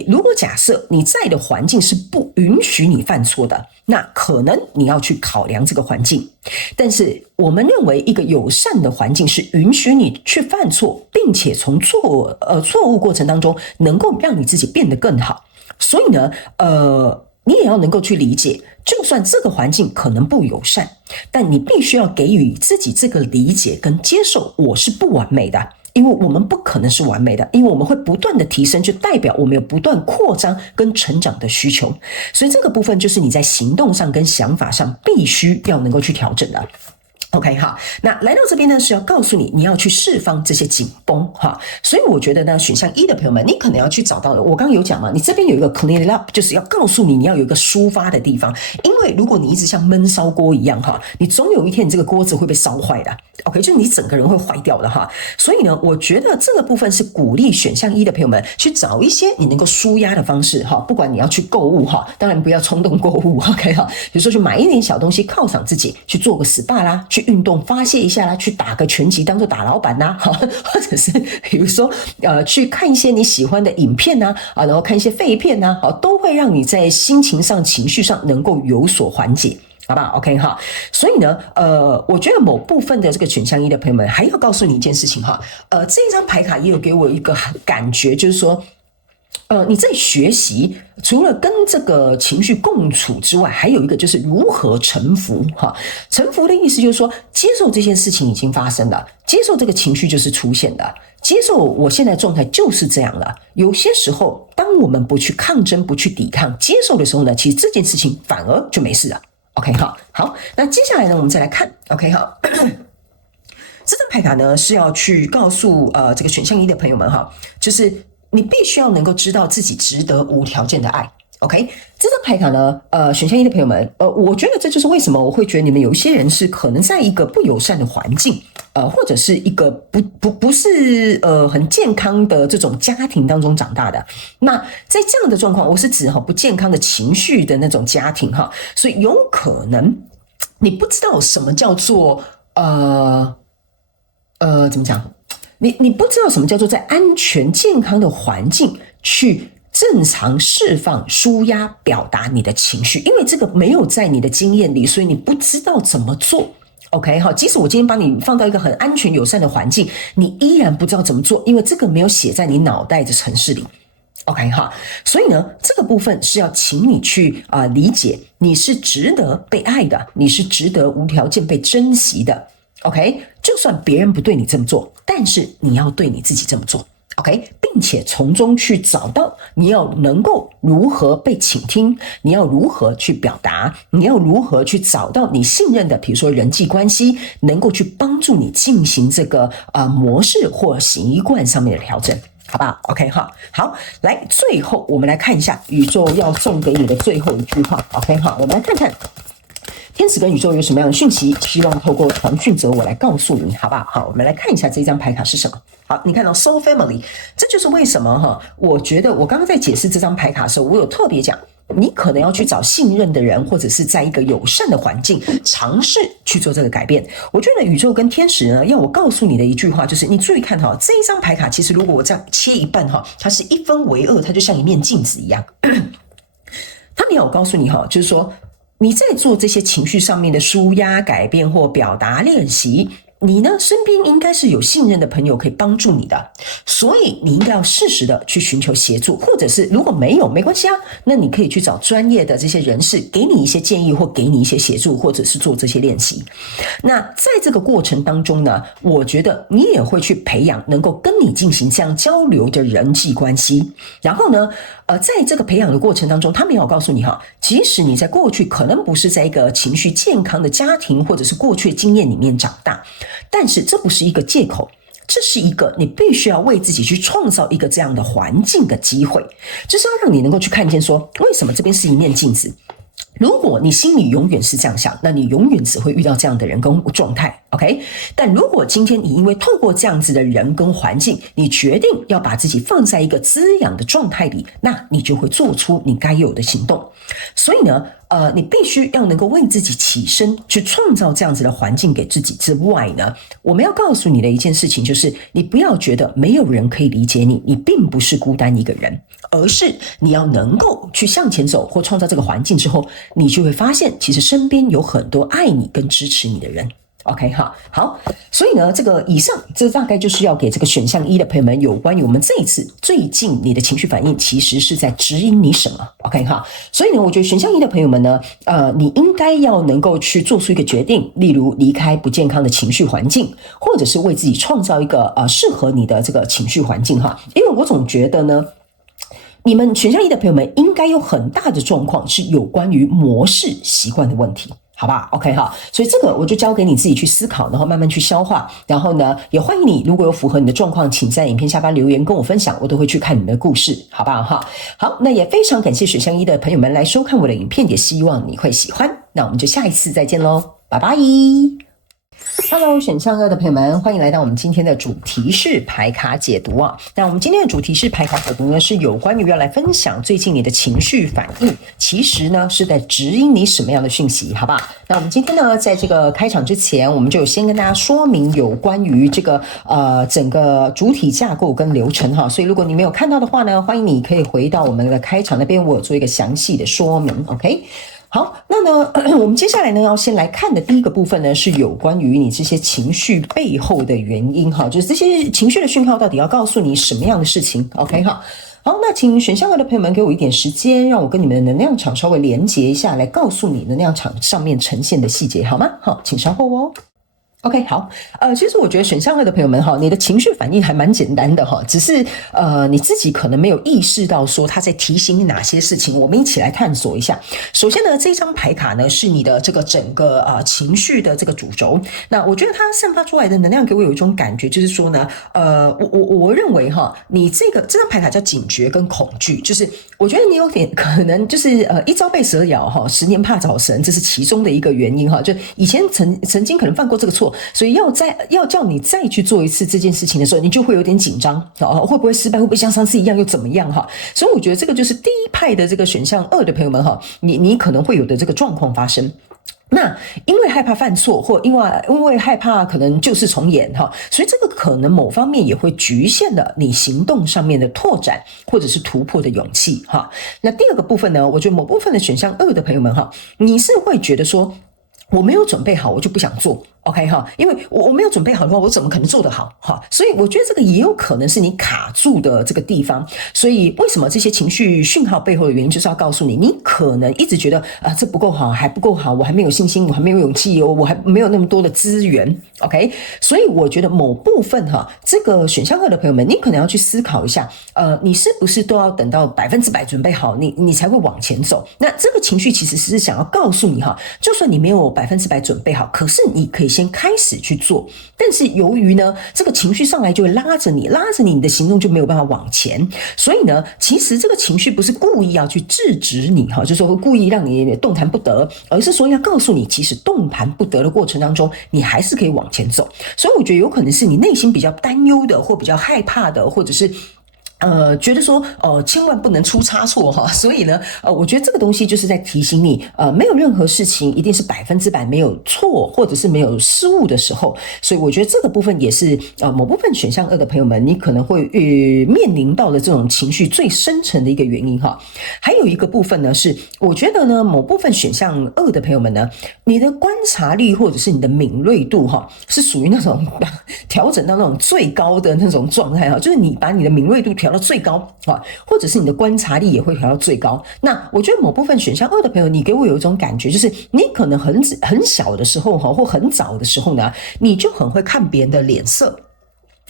如果假设你在的环境是不允许你犯错的，那可能你要去考量这个环境。但是我们认为一个友善的环境是允许你去犯错，并且从错误过程当中能够让你自己变得更好。所以呢，你也要能够去理解，就算这个环境可能不友善，但你必须要给予自己这个理解跟接受，我是不完美的，因为我们不可能是完美的，因为我们会不断的提升，就代表我们有不断扩张跟成长的需求。所以这个部分就是你在行动上跟想法上必须要能够去调整的。OK， 好，那来到这边呢，是要告诉你，你要去释放这些紧绷哈。所以我觉得呢，选项一的朋友们，你可能要去找到的，我刚刚有讲嘛，你这边有一个 clean it up， 就是要告诉你，你要有一个抒发的地方，因为如果你一直像焖烧锅一样哈，你总有一天你这个锅子会被烧坏的。OK， 就是你整个人会坏掉的哈。所以呢，我觉得这个部分是鼓励选项一的朋友们去找一些你能够抒压的方式哈。不管你要去购物哈，当然不要冲动购物 ，OK 哈。比如说去买一点小东西犒赏自己，去做个 SPA 啦，去运动发泄一下啦，去打个拳击当做打老板啦，或者是比如说去看一些你喜欢的影片啊，然后看一些废片啊，都会让你在心情上、情绪上能够有所缓解。好不好 ？OK 哈，所以呢，我觉得某部分的这个选项一的朋友们，还要告诉你一件事情哈，这一张牌卡也有给我一个感觉，就是说，你在学习，除了跟这个情绪共处之外，还有一个就是如何臣服哈。臣服的意思就是说，接受这件事情已经发生了，接受这个情绪就是出现的，接受我现在状态就是这样了。有些时候，当我们不去抗争、不去抵抗、接受的时候呢，其实这件事情反而就没事了。OK， 好，那接下来呢，我们再来看 OK 好，这张牌卡呢是要去告诉这个选项一的朋友们哈，就是你必须要能够知道自己值得无条件的爱。OK， 这张牌卡呢，选项一的朋友们，我觉得这就是为什么我会觉得你们有一些人是可能在一个不友善的环境，或者是一个不是很健康的这种家庭当中长大的。那在这样的状况，我是指不健康的情绪的那种家庭哈，所以有可能你不知道什么叫做怎么讲？你不知道什么叫做在安全健康的环境去正常释放、抒压、表达你的情绪，因为这个没有在你的经验里，所以你不知道怎么做。OK， 好，即使我今天把你放到一个很安全友善的环境，你依然不知道怎么做，因为这个没有写在你脑袋的程式里。OK 哈，所以呢，这个部分是要请你去理解，你是值得被爱的，你是值得无条件被珍惜的。OK， 就算别人不对你这么做，但是你要对你自己这么做。OK， 并且从中去找到你要能够如何被倾听，你要如何去表达，你要如何去找到你信任的，比如说人际关系，能够去帮助你进行这个模式或习惯上面的调整。好不好 ？OK 哈，好，来，最后我们来看一下宇宙要送给你的最后一句话。OK 哈，我们来看看天使跟宇宙有什么样的讯息，希望透过传讯者我来告诉你，好不好？好，我们来看一下这张牌卡是什么。好，你看到 Soul Family， 这就是为什么哈，我觉得我刚刚在解释这张牌卡的时候，我有特别讲。你可能要去找信任的人，或者是在一个友善的环境尝试去做这个改变。我觉得宇宙跟天使呢，要我告诉你的一句话就是，你注意看哈，这一张牌卡其实如果我这样切一半哈，它是一分为二，它就像一面镜子一样。他们要我告诉你哈，就是说你在做这些情绪上面的抒压、改变或表达练习。你呢，身边应该是有信任的朋友可以帮助你的，所以你应该要适时的去寻求协助，或者是如果没有，没关系啊，那你可以去找专业的这些人士，给你一些建议或给你一些协助，或者是做这些练习。那在这个过程当中呢，我觉得你也会去培养能够跟你进行这样交流的人际关系。然后呢，在这个培养的过程当中，他们要告诉你哈，即使你在过去可能不是在一个情绪健康的家庭，或者是过去的经验里面长大。但是这不是一个借口，这是一个你必须要为自己去创造一个这样的环境的机会，就是要让你能够去看见说，为什么这边是一面镜子。如果你心里永远是这样想，那你永远只会遇到这样的人跟状态 ，OK？ 但如果今天你因为透过这样子的人跟环境，你决定要把自己放在一个滋养的状态里，那你就会做出你该有的行动。所以呢，你必须要能够为自己起身，去创造这样子的环境给自己之外呢，我们要告诉你的一件事情就是，你不要觉得没有人可以理解你，你并不是孤单一个人，而是你要能够去向前走或创造这个环境之后，你就会发现其实身边有很多爱你跟支持你的人。OK 哈，好，所以呢，以上这大概就是要给这个选项1的朋友们有关于我们这一次最近你的情绪反应其实是在指引你什么 OK 哈，所以呢，我觉得选项1的朋友们呢，你应该要能够去做出一个决定，例如离开不健康的情绪环境，或者是为自己创造一个适合你的这个情绪环境哈，因为我总觉得呢，你们选项1的朋友们应该有很大的状况是有关于模式习惯的问题。好吧 ，OK 哈，所以这个我就交给你自己去思考，然后慢慢去消化。然后呢，也欢迎你，如果有符合你的状况，请在影片下方留言跟我分享，我都会去看你们的故事，好不好哈？好，那也非常感谢选项1的朋友们来收看我的影片，也希望你会喜欢。那我们就下一次再见喽，拜拜。Hello， 选项2的朋友们，欢迎来到我们今天的主题式牌卡解读啊。那我们今天的主题式牌卡解读呢，是有关于要来分享最近你的情绪反应，其实呢是在指引你什么样的讯息，好吧？那我们今天呢，在这个开场之前，我们就先跟大家说明有关于这个整个主体架构跟流程哈。所以如果你没有看到的话呢，欢迎你可以回到我们的开场那边，我有做一个详细的说明 ，OK？好，那呢，我们接下来呢要先来看的第一个部分呢，是有关于你这些情绪背后的原因哈，就是这些情绪的讯号到底要告诉你什么样的事情 ，OK 哈。好，那请选项2的朋友们给我一点时间，让我跟你们的能量场稍微连接一下，来告诉你能量场上面呈现的细节，好吗？好，请稍后哦。OK， 好，其实我觉得选项2的朋友们哈，你的情绪反应还蛮简单的哈，只是你自己可能没有意识到说他在提醒你哪些事情，我们一起来探索一下。首先呢，这张牌卡呢是你的这个整个情绪的这个主轴，那我觉得它散发出来的能量给我有一种感觉，就是说呢，我认为哈，你这张牌卡叫警觉跟恐惧，就是我觉得你有点可能就是一朝被蛇咬哈，10年怕早神，这是其中的一个原因哈，就以前曾经可能犯过这个错。所以要叫你再去做一次这件事情的时候，你就会有点紧张，会不会失败？会不会像上次一样又怎么样哈？所以我觉得这个就是第一派的这个选项2的朋友们哈，你可能会有的这个状况发生。那因为害怕犯错，或因为害怕可能旧事重演哈，所以这个可能某方面也会局限了你行动上面的拓展或者是突破的勇气哈。那第二个部分呢，我觉得某部分的选项2的朋友们哈，你是会觉得说，我没有准备好，我就不想做。OK 哈，因为我没有准备好的话，我怎么可能做得好哈？所以我觉得这个也有可能是你卡住的这个地方。所以为什么这些情绪讯号背后的原因，就是要告诉你，你可能一直觉得这不够好，还不够好，我还没有信心，我还没有勇气，我还没有那么多的资源。OK， 所以我觉得某部分哈，这个选项2的朋友们，你可能要去思考一下，你是不是都要等到100%准备好，你才会往前走？那这个情绪其实是想要告诉你哈，就算你没有100%准备好，可是你可以先开始去做，但是由于呢，这个情绪上来就会拉着你，你的行动就没有办法往前。所以呢，其实这个情绪不是故意要去制止你哈，就是说故意让你动弹不得，而是说要告诉你，其实动弹不得的过程当中，你还是可以往前走。所以我觉得有可能是你内心比较担忧的，或比较害怕的，或者是觉得说千万不能出差错哈，所以呢我觉得这个东西就是在提醒你没有任何事情一定是100%没有错或者是没有失误的时候，所以我觉得这个部分也是某部分选项2的朋友们你可能会面临到的这种情绪最深层的一个原因哈。还有一个部分呢是我觉得呢某部分选项2的朋友们呢，你的观察力或者是你的敏锐度哈是属于那种调整到那种最高的那种状态哈，就是你把你的敏锐度调到最高啊，或者是你的观察力也会调到最高。那我觉得某部分选项2的朋友，你给我有一种感觉，就是你可能很小的时候或很早的时候呢，你就很会看别人的脸色。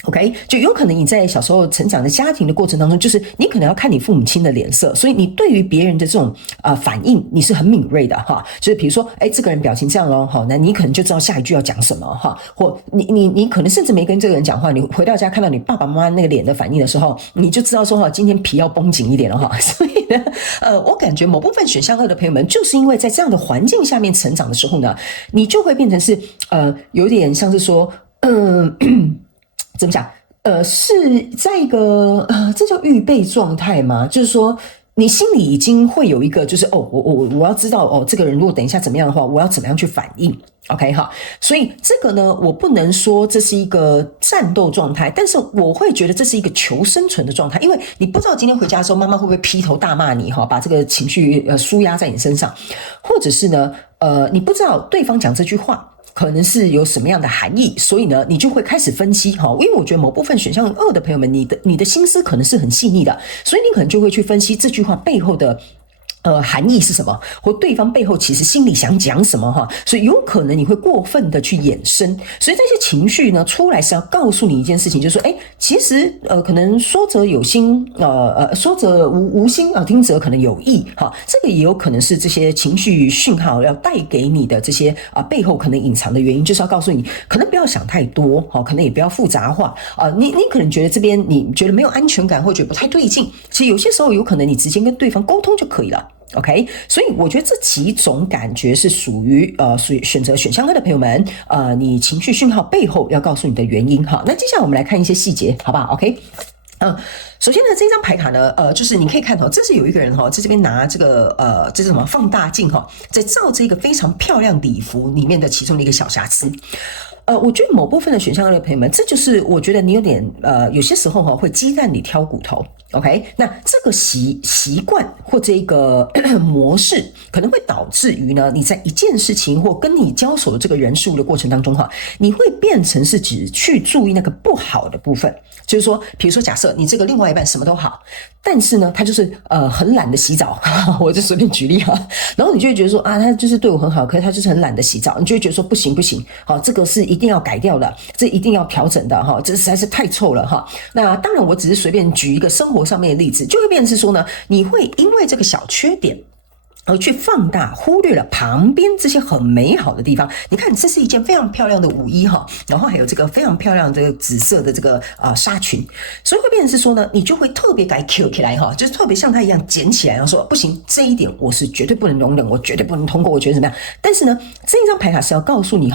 OK，就有可能你在小时候成长的家庭的过程当中，就是你可能要看你父母亲的脸色，所以你对于别人的这种反应，你是很敏锐的哈。就是比如说，这个人表情这样咯，好，那你可能就知道下一句要讲什么哈。或你可能甚至没跟这个人讲话，你回到家看到你爸爸妈妈那个脸的反应的时候，你就知道说哈，今天皮要绷紧一点了哈。所以呢，我感觉某部分选项2的朋友们，就是因为在这样的环境下面成长的时候呢，你就会变成是有点像是说怎么讲？是在一个这叫预备状态吗？就是说，你心里已经会有一个，就是我要知道这个人如果等一下怎么样的话，我要怎么样去反应 ？OK 哈，所以这个呢，我不能说这是一个战斗状态，但是我会觉得这是一个求生存的状态，因为你不知道今天回家的时候，妈妈会不会劈头大骂你哈，把这个情绪抒压在你身上，或者是呢，你不知道对方讲这句话可能是有什么样的含义，所以呢，你就会开始分析哈。因为我觉得某部分选项2的朋友们，你的心思可能是很细腻的，所以你可能就会去分析这句话背后的含义是什么，或对方背后其实心里想讲什么哈，所以有可能你会过分的去衍生，所以这些情绪呢出来是要告诉你一件事情，就是说，其实可能说者有心，说者无心啊，听者可能有意哈，这个也有可能是这些情绪讯号要带给你的这些背后可能隐藏的原因，就是要告诉你，可能不要想太多，可能也不要复杂化你可能觉得这边你觉得没有安全感，或觉得不太对劲，其实有些时候有可能你直接跟对方沟通就可以了。OK， 所以我觉得这几种感觉是属于选择选项2的朋友们，你情绪讯号背后要告诉你的原因哈。那接下来我们来看一些细节，好不好 ？OK，首先呢，这张牌卡呢，就是你可以看这是有一个人在这边拿这个这是什么放大镜在照这个非常漂亮礼服里面的其中的一个小瑕疵。我觉得某部分的选项2的朋友们，这就是我觉得你有点有些时候会鸡蛋里挑骨头 ，OK？ 那这个习惯或这个模式，可能会导致于呢，你在一件事情或跟你交手的这个人事物的过程当中你会变成是只去注意那个不好的部分，就是说，比如说假设你这个另外一半什么都好，但是呢，他就是很懒得洗澡，我就随便举例然后你就会觉得说他就是对我很好，可是他就是很懒得洗澡，你就会觉得说不行，这个是一定要改掉的，这一定要调整的这实在是太臭了那当然我只是随便举一个生活上面的例子，就会变成是说呢，你会因为这个小缺点而去放大，忽略了旁边这些很美好的地方。你看，这是一件非常漂亮的舞衣然后还有这个非常漂亮的这个紫色的这个纱裙，所以会变成是说呢，你就会特别给它 Q 起来就是特别像它一样捡起来，然后说不行，这一点我是绝对不能容忍，我绝对不能通过，我觉得怎么样？但是呢，这一张牌卡是要告诉你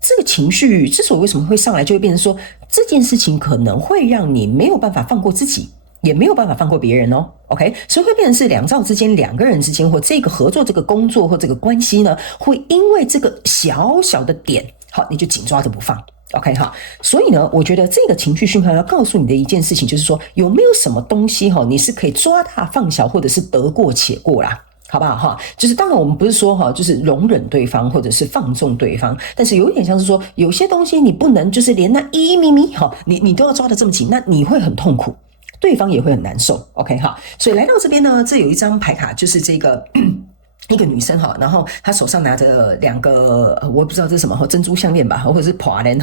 这个情绪之所以为什么会上来，就会变成说这件事情可能会让你没有办法放过自己，也没有办法放过别人OK， 所以会变成是两造之间、两个人之间，或这个合作、这个工作或这个关系呢，会因为这个小小的点，你就紧抓着不放。OK 所以呢，我觉得这个情绪讯号要告诉你的一件事情，就是说有没有什么东西你是可以抓大放小，或者是得过且过啦。好不好就是当然我们不是说就是容忍对方或者是放纵对方，但是有一点像是说有些东西你不能就是连那一咪咪你都要抓得这么紧，那你会很痛苦，对方也会很难受 OK 所以来到这边呢，这有一张牌卡，就是这个一个女生然后她手上拿着2个我不知道这是什么珍珠项链吧，或者是破链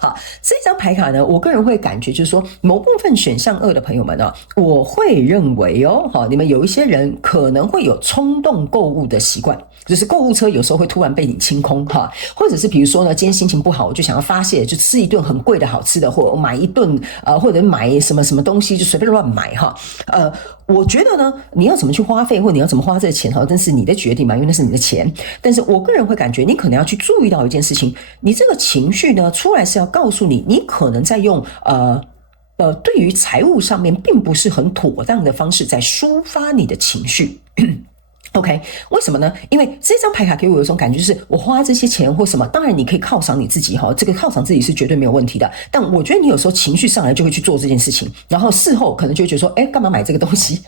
好，这张牌卡呢，我个人会感觉就是说，某部分选项2的朋友们我会认为你们有一些人可能会有冲动购物的习惯，就是购物车有时候会突然被你清空或者是比如说呢，今天心情不好，我就想要发泄，就吃一顿很贵的好吃的，或买一顿或者买什么什么东西，就随便乱买我觉得呢，你要怎么去花费，或你要怎么花这个钱但是你的决定嘛，因为那是你的钱。但是我个人会感觉，你可能要去注意到一件事情，你这个情绪呢出来是要告诉你，你可能在用对于财务上面并不是很妥当的方式在抒发你的情绪。OK， 为什么呢？因为这张牌卡给我有一种感觉，就是我花这些钱或什么，当然你可以犒赏你自己这个犒赏自己是绝对没有问题的。但我觉得你有时候情绪上来就会去做这件事情，然后事后可能就会觉得说，干嘛买这个东西？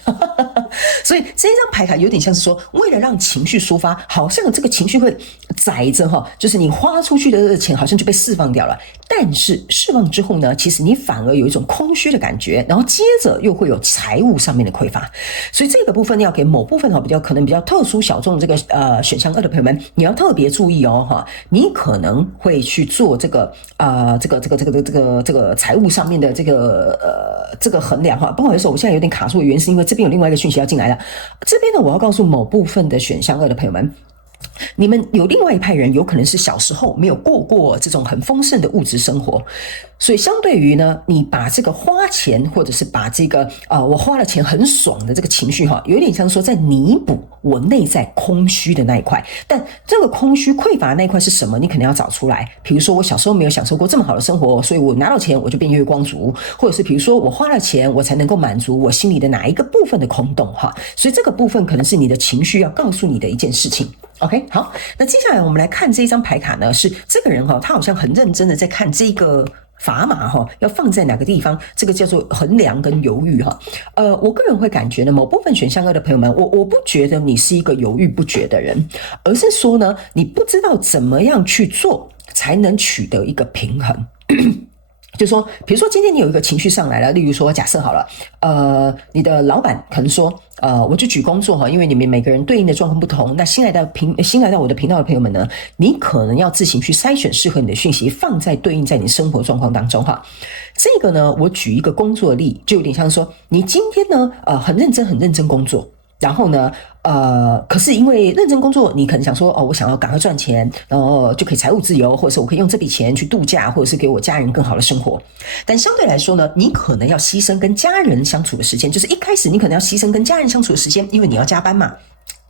所以这一张牌卡有点像是说，为了让情绪抒发，好像这个情绪会载着就是你花出去的这个钱好像就被释放掉了。但是释放之后呢，其实你反而有一种空虚的感觉，然后接着又会有财务上面的匮乏。所以这个部分要给某部分可能比较特殊小众这个选项2的朋友们，你要特别注意你可能会去做这个财务上面的这个衡量不好意思，我现在有点卡住的原因是因为这边有另外一个讯息要进来了。这边呢，我要告诉某部分的选项2的朋友们，你们有另外一派人有可能是小时候没有过这种很丰盛的物质生活，所以相对于呢，你把这个花钱或者是把这个我花了钱很爽的这个情绪有点像说在弥补我内在空虚的那一块。但这个空虚匮乏的那一块是什么？你可能要找出来。比如说我小时候没有享受过这么好的生活，所以我拿到钱我就变月光族，或者是比如说我花了钱我才能够满足我心里的哪一个部分的空洞所以这个部分可能是你的情绪要告诉你的一件事情。OK， 好，那接下来我们来看这一张牌卡呢，是这个人他好像很认真的在看这个砝码要放在哪个地方，这个叫做衡量跟犹豫我个人会感觉呢，某部分选项2的朋友们，我不觉得你是一个犹豫不决的人，而是说呢，你不知道怎么样去做才能取得一个平衡。就是说，比如说今天你有一个情绪上来了，例如说假设好了，你的老板可能说，我就举工作因为你们每个人对应的状况不同，那新来到我的频道的朋友们呢，你可能要自行去筛选适合你的讯息，放在对应在你生活状况当中这个呢，我举一个工作例，就有点像说，你今天呢，很认真工作。然后呢，可是因为认真工作，你可能想说，我想要赶快赚钱，然后就可以财务自由，或者是我可以用这笔钱去度假，或者是给我家人更好的生活。但相对来说呢，你可能要牺牲跟家人相处的时间，就是一开始你可能要牺牲跟家人相处的时间，因为你要加班嘛。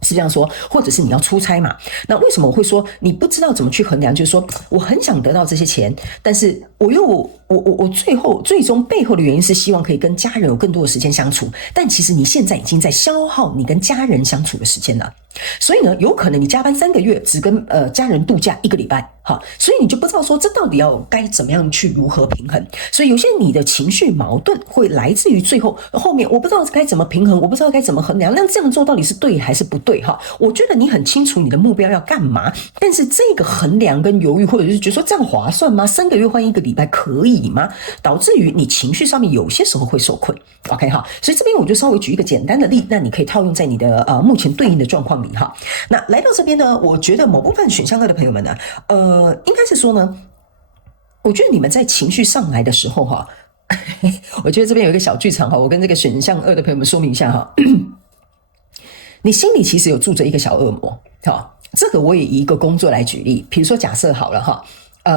是这样说，或者是你要出差嘛？那为什么我会说你不知道怎么去衡量？就是说，我很想得到这些钱，但是我最终背后的原因是希望可以跟家人有更多的时间相处，但其实你现在已经在消耗你跟家人相处的时间了。所以呢，有可能你加班3个月，只跟家人度假1个礼拜，所以你就不知道说这到底要该怎么样去如何平衡。所以有些你的情绪矛盾会来自于后面我不知道该怎么平衡，我不知道该怎么衡量，那这样做到底是对还是不对我觉得你很清楚你的目标要干嘛，但是这个衡量跟犹豫，或者是觉得说这样划算吗？3个月换1个礼拜可以吗？导致于你情绪上面有些时候会受困。OK 所以这边我就稍微举一个简单的例，那你可以套用在你的目前对应的状况里那来到这边呢，我觉得某部分选项2的朋友们呢，应该是说呢，我觉得你们在情绪上来的时候我觉得这边有一个小剧场我跟这个选项2的朋友们说明一下你心里其实有住着一个小恶魔这个我也以一个工作来举例，比如说假设好了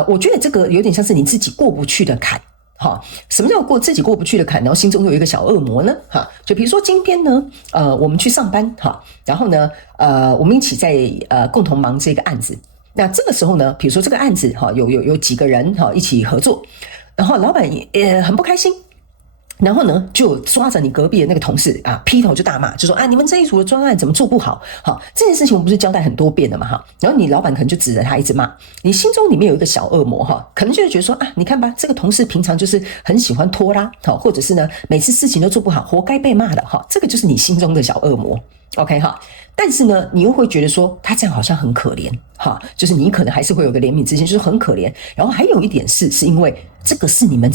我觉得这个有点像是你自己过不去的坎什么叫自己过不去的坎？然后心中有一个小恶魔呢就比如说今天呢我们去上班然后呢我们一起在共同忙这个案子。那这个时候呢，比如说这个案子有几个人一起合作，然后老板也很不开心，然后呢，就抓着你隔壁的那个同事劈头就大骂，就说你们这一组的专案怎么做不好？这件事情我们不是交代很多遍了嘛然后你老板可能就指着他一直骂，你心中里面有一个小恶魔可能就会觉得说你看吧，这个同事平常就是很喜欢拖拉或者是呢每次事情都做不好，活该被骂的这个就是你心中的小恶魔。OK 但是呢，你又会觉得说他这样好像很可怜就是你可能还是会有个怜悯之心，就是很可怜。然后还有一点是因为这个是你们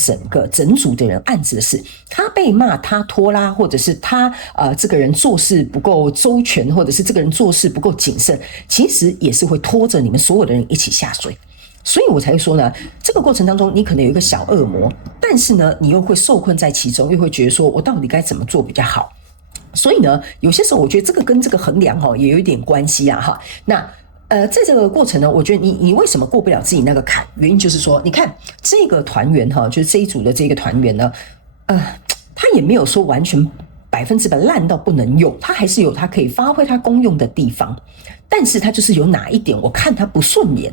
整组的人案子的事，他被骂，他拖拉，或者是他这个人做事不够周全，或者是这个人做事不够谨慎，其实也是会拖着你们所有的人一起下水。所以我才会说呢，这个过程当中你可能有一个小恶魔，但是呢你又会受困在其中，又会觉得说我到底该怎么做比较好。所以呢，有些时候我觉得这个跟这个衡量也有一点关系那在这个过程呢，我觉得你为什么过不了自己那个坎？原因就是说，你看这个团员就是这一组的这个团员呢，他也没有说完全100%烂到不能用，他还是有他可以发挥他功用的地方。但是他就是有哪一点我看他不顺眼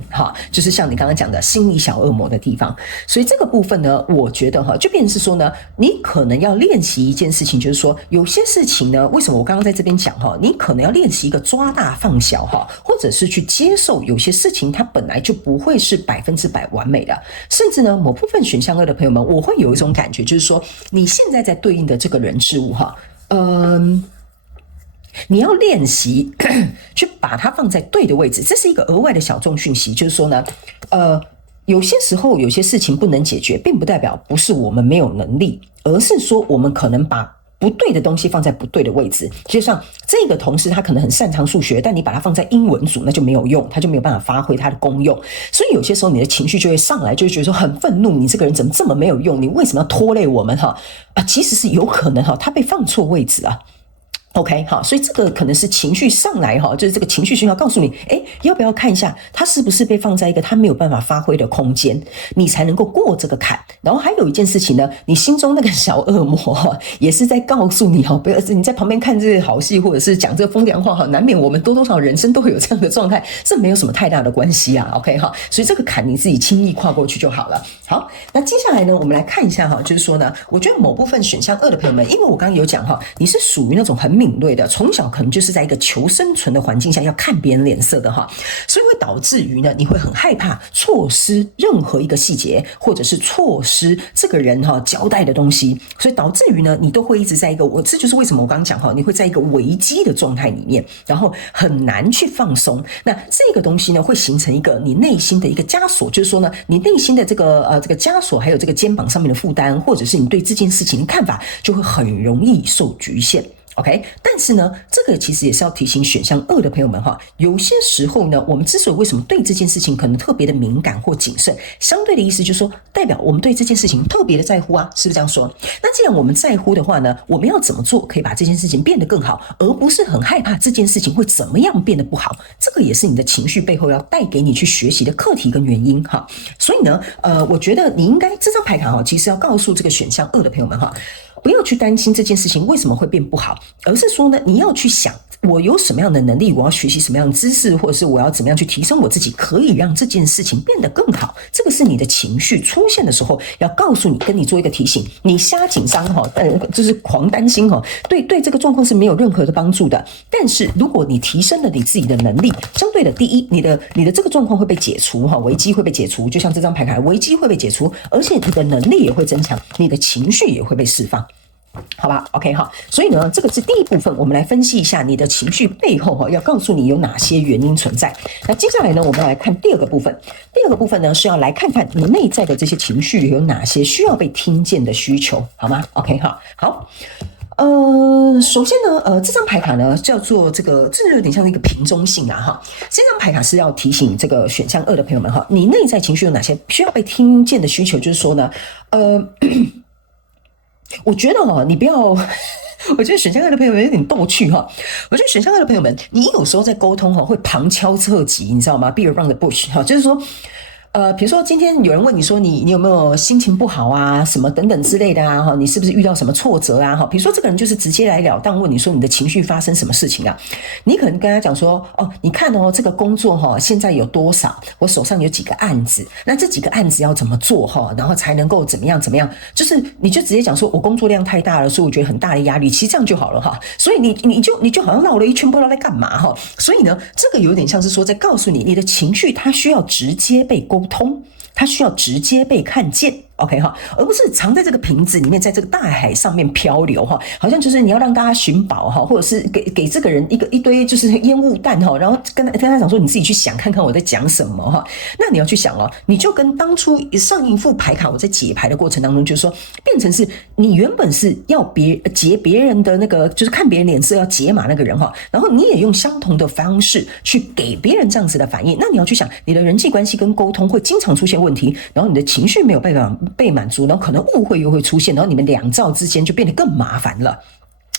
就是像你刚刚讲的心理小恶魔的地方。所以这个部分呢，我觉得就变成是说呢，你可能要练习一件事情，就是说有些事情呢，为什么我刚刚在这边讲你可能要练习一个抓大放小或者是去接受有些事情它本来就不会是100%完美的。甚至呢，某部分选项2的朋友们，我会有一种感觉，就是说你现在在对应的这个人事物你要练习去把它放在对的位置，这是一个额外的小众讯息，就是说呢，有些时候有些事情不能解决，并不代表不是我们没有能力，而是说我们可能把不对的东西放在不对的位置。就像这个同事他可能很擅长数学，但你把它放在英文组那就没有用，他就没有办法发挥他的功用。所以有些时候你的情绪就会上来，就会觉得说很愤怒，你这个人怎么这么没有用，你为什么要拖累我们其实是有可能他被放错位置啊。OK， 好，所以这个可能是情绪上来就是这个情绪讯号告诉你，要不要看一下他是不是被放在一个他没有办法发挥的空间，你才能够过这个坎。然后还有一件事情呢，你心中那个小恶魔也是在告诉你不要你在旁边看这个好戏，或者是讲这个风凉话难免我们多多少少人生都会有这样的状态，这没有什么太大的关系啊。OK 所以这个坎你自己轻易跨过去就好了。好，那接下来呢，我们来看一下就是说呢，我觉得某部分选项2的朋友们，因为我刚刚有讲你是属于那种很敏锐的，从小可能就是在一个求生存的环境下要看别人脸色的所以会导致于呢，你会很害怕错失任何一个细节，或者是错失这个人交代的东西，所以导致于呢，你都会一直在一个这就是为什么我刚刚讲你会在一个危机的状态里面，然后很难去放松。那这个东西呢，会形成一个你内心的一个枷锁，就是说呢，你内心的这个枷锁，还有这个肩膀上面的负担，或者是你对这件事情的看法，就会很容易受局限。OK， 但是呢，这个其实也是要提醒选项2的朋友们有些时候呢，我们之所以为什么对这件事情可能特别的敏感或谨慎，相对的意思就是说，代表我们对这件事情特别的在乎啊，是不是这样说？那既然我们在乎的话呢，我们要怎么做可以把这件事情变得更好，而不是很害怕这件事情会怎么样变得不好？这个也是你的情绪背后要带给你去学习的课题跟原因所以呢，我觉得你应该这张牌卡其实要告诉这个选项2的朋友们不要去担心这件事情为什么会变不好，而是说呢，你要去想我有什么样的能力，我要学习什么样的知识，或者是我要怎么样去提升我自己，可以让这件事情变得更好。这个是你的情绪出现的时候要告诉你，跟你做一个提醒。你瞎紧张就是狂担心对这个状况是没有任何的帮助的。但是如果你提升了你自己的能力，相对的，第一，你的这个状况会被解除危机会被解除，就像这张牌卡，危机会被解除，而且你的能力也会增强，你的情绪也会被释放。好吧 ，OK 所以呢，这个是第一部分，我们来分析一下你的情绪背后要告诉你有哪些原因存在。那接下来呢，我们来看第二个部分。第二个部分呢，是要来看看你内在的这些情绪有哪些需要被听见的需求，好吗 ？OK 好。首先呢，这张牌卡呢叫做这有点像一个瓶中信啊这张牌卡是要提醒这个选项2的朋友们你内在情绪有哪些需要被听见的需求，就是说呢，我觉得你不要，我觉得选项2的朋友们有点逗趣我觉得选项2的朋友们，你有时候在沟通会旁敲侧击，你知道吗 ？Be around the bush 就是说。比如说今天有人问你说你有没有心情不好啊，什么等等之类的啊，你是不是遇到什么挫折啊？比如说这个人就是直截来了当问你说你的情绪发生什么事情啊？你可能跟他讲说，你看这个工作现在有多少？我手上有几个案子，那这几个案子要怎么做然后才能够怎么样？就是你就直接讲说我工作量太大了，所以我觉得很大的压力，其实这样就好了所以你就好像绕了一圈不知道在干嘛所以呢，这个有点像是说在告诉你，你的情绪它需要直接被沟通，它需要直接被看见。OK 而不是藏在这个瓶子里面，在这个大海上面漂流好像就是你要让大家寻宝或者是给这个人一堆就是烟雾弹然后跟他讲说你自己去想看看我在讲什么那你要去想你就跟当初上一副牌卡我在解牌的过程当中，就是说变成是你原本是要解别人的那个，就是看别人脸色要解码那个人然后你也用相同的方式去给别人这样子的反应，那你要去想你的人际关系跟沟通会经常出现问题，然后你的情绪没有办法被满足，然后可能误会又会出现，然后你们两造之间就变得更麻烦了。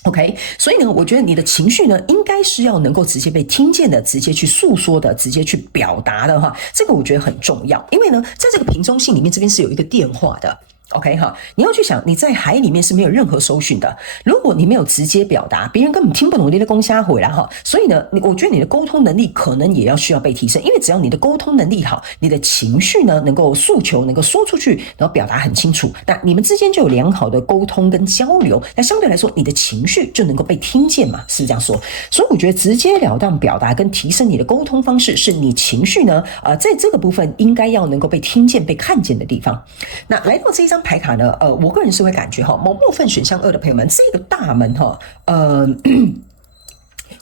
OK， 所以呢，我觉得你的情绪呢，应该是要能够直接被听见的，直接去诉说的，直接去表达的这个我觉得很重要。因为呢，在这个瓶中信里面，这边是有一个电话的。OK 你要去想你在海里面是没有任何收讯的，如果你没有直接表达，别人根本听不懂你的公虾回来所以呢，我觉得你的沟通能力可能也要需要被提升，因为只要你的沟通能力好，你的情绪呢能够诉求能够说出去，然后表达很清楚，那你们之间就有良好的沟通跟交流，那相对来说你的情绪就能够被听见嘛，是这样说。所以我觉得直截了当表达跟提升你的沟通方式，是你情绪呢在这个部分应该要能够被听见被看见的地方。那来到这一张牌卡呢，我个人是会感觉某部分选项2的朋友们，这个大门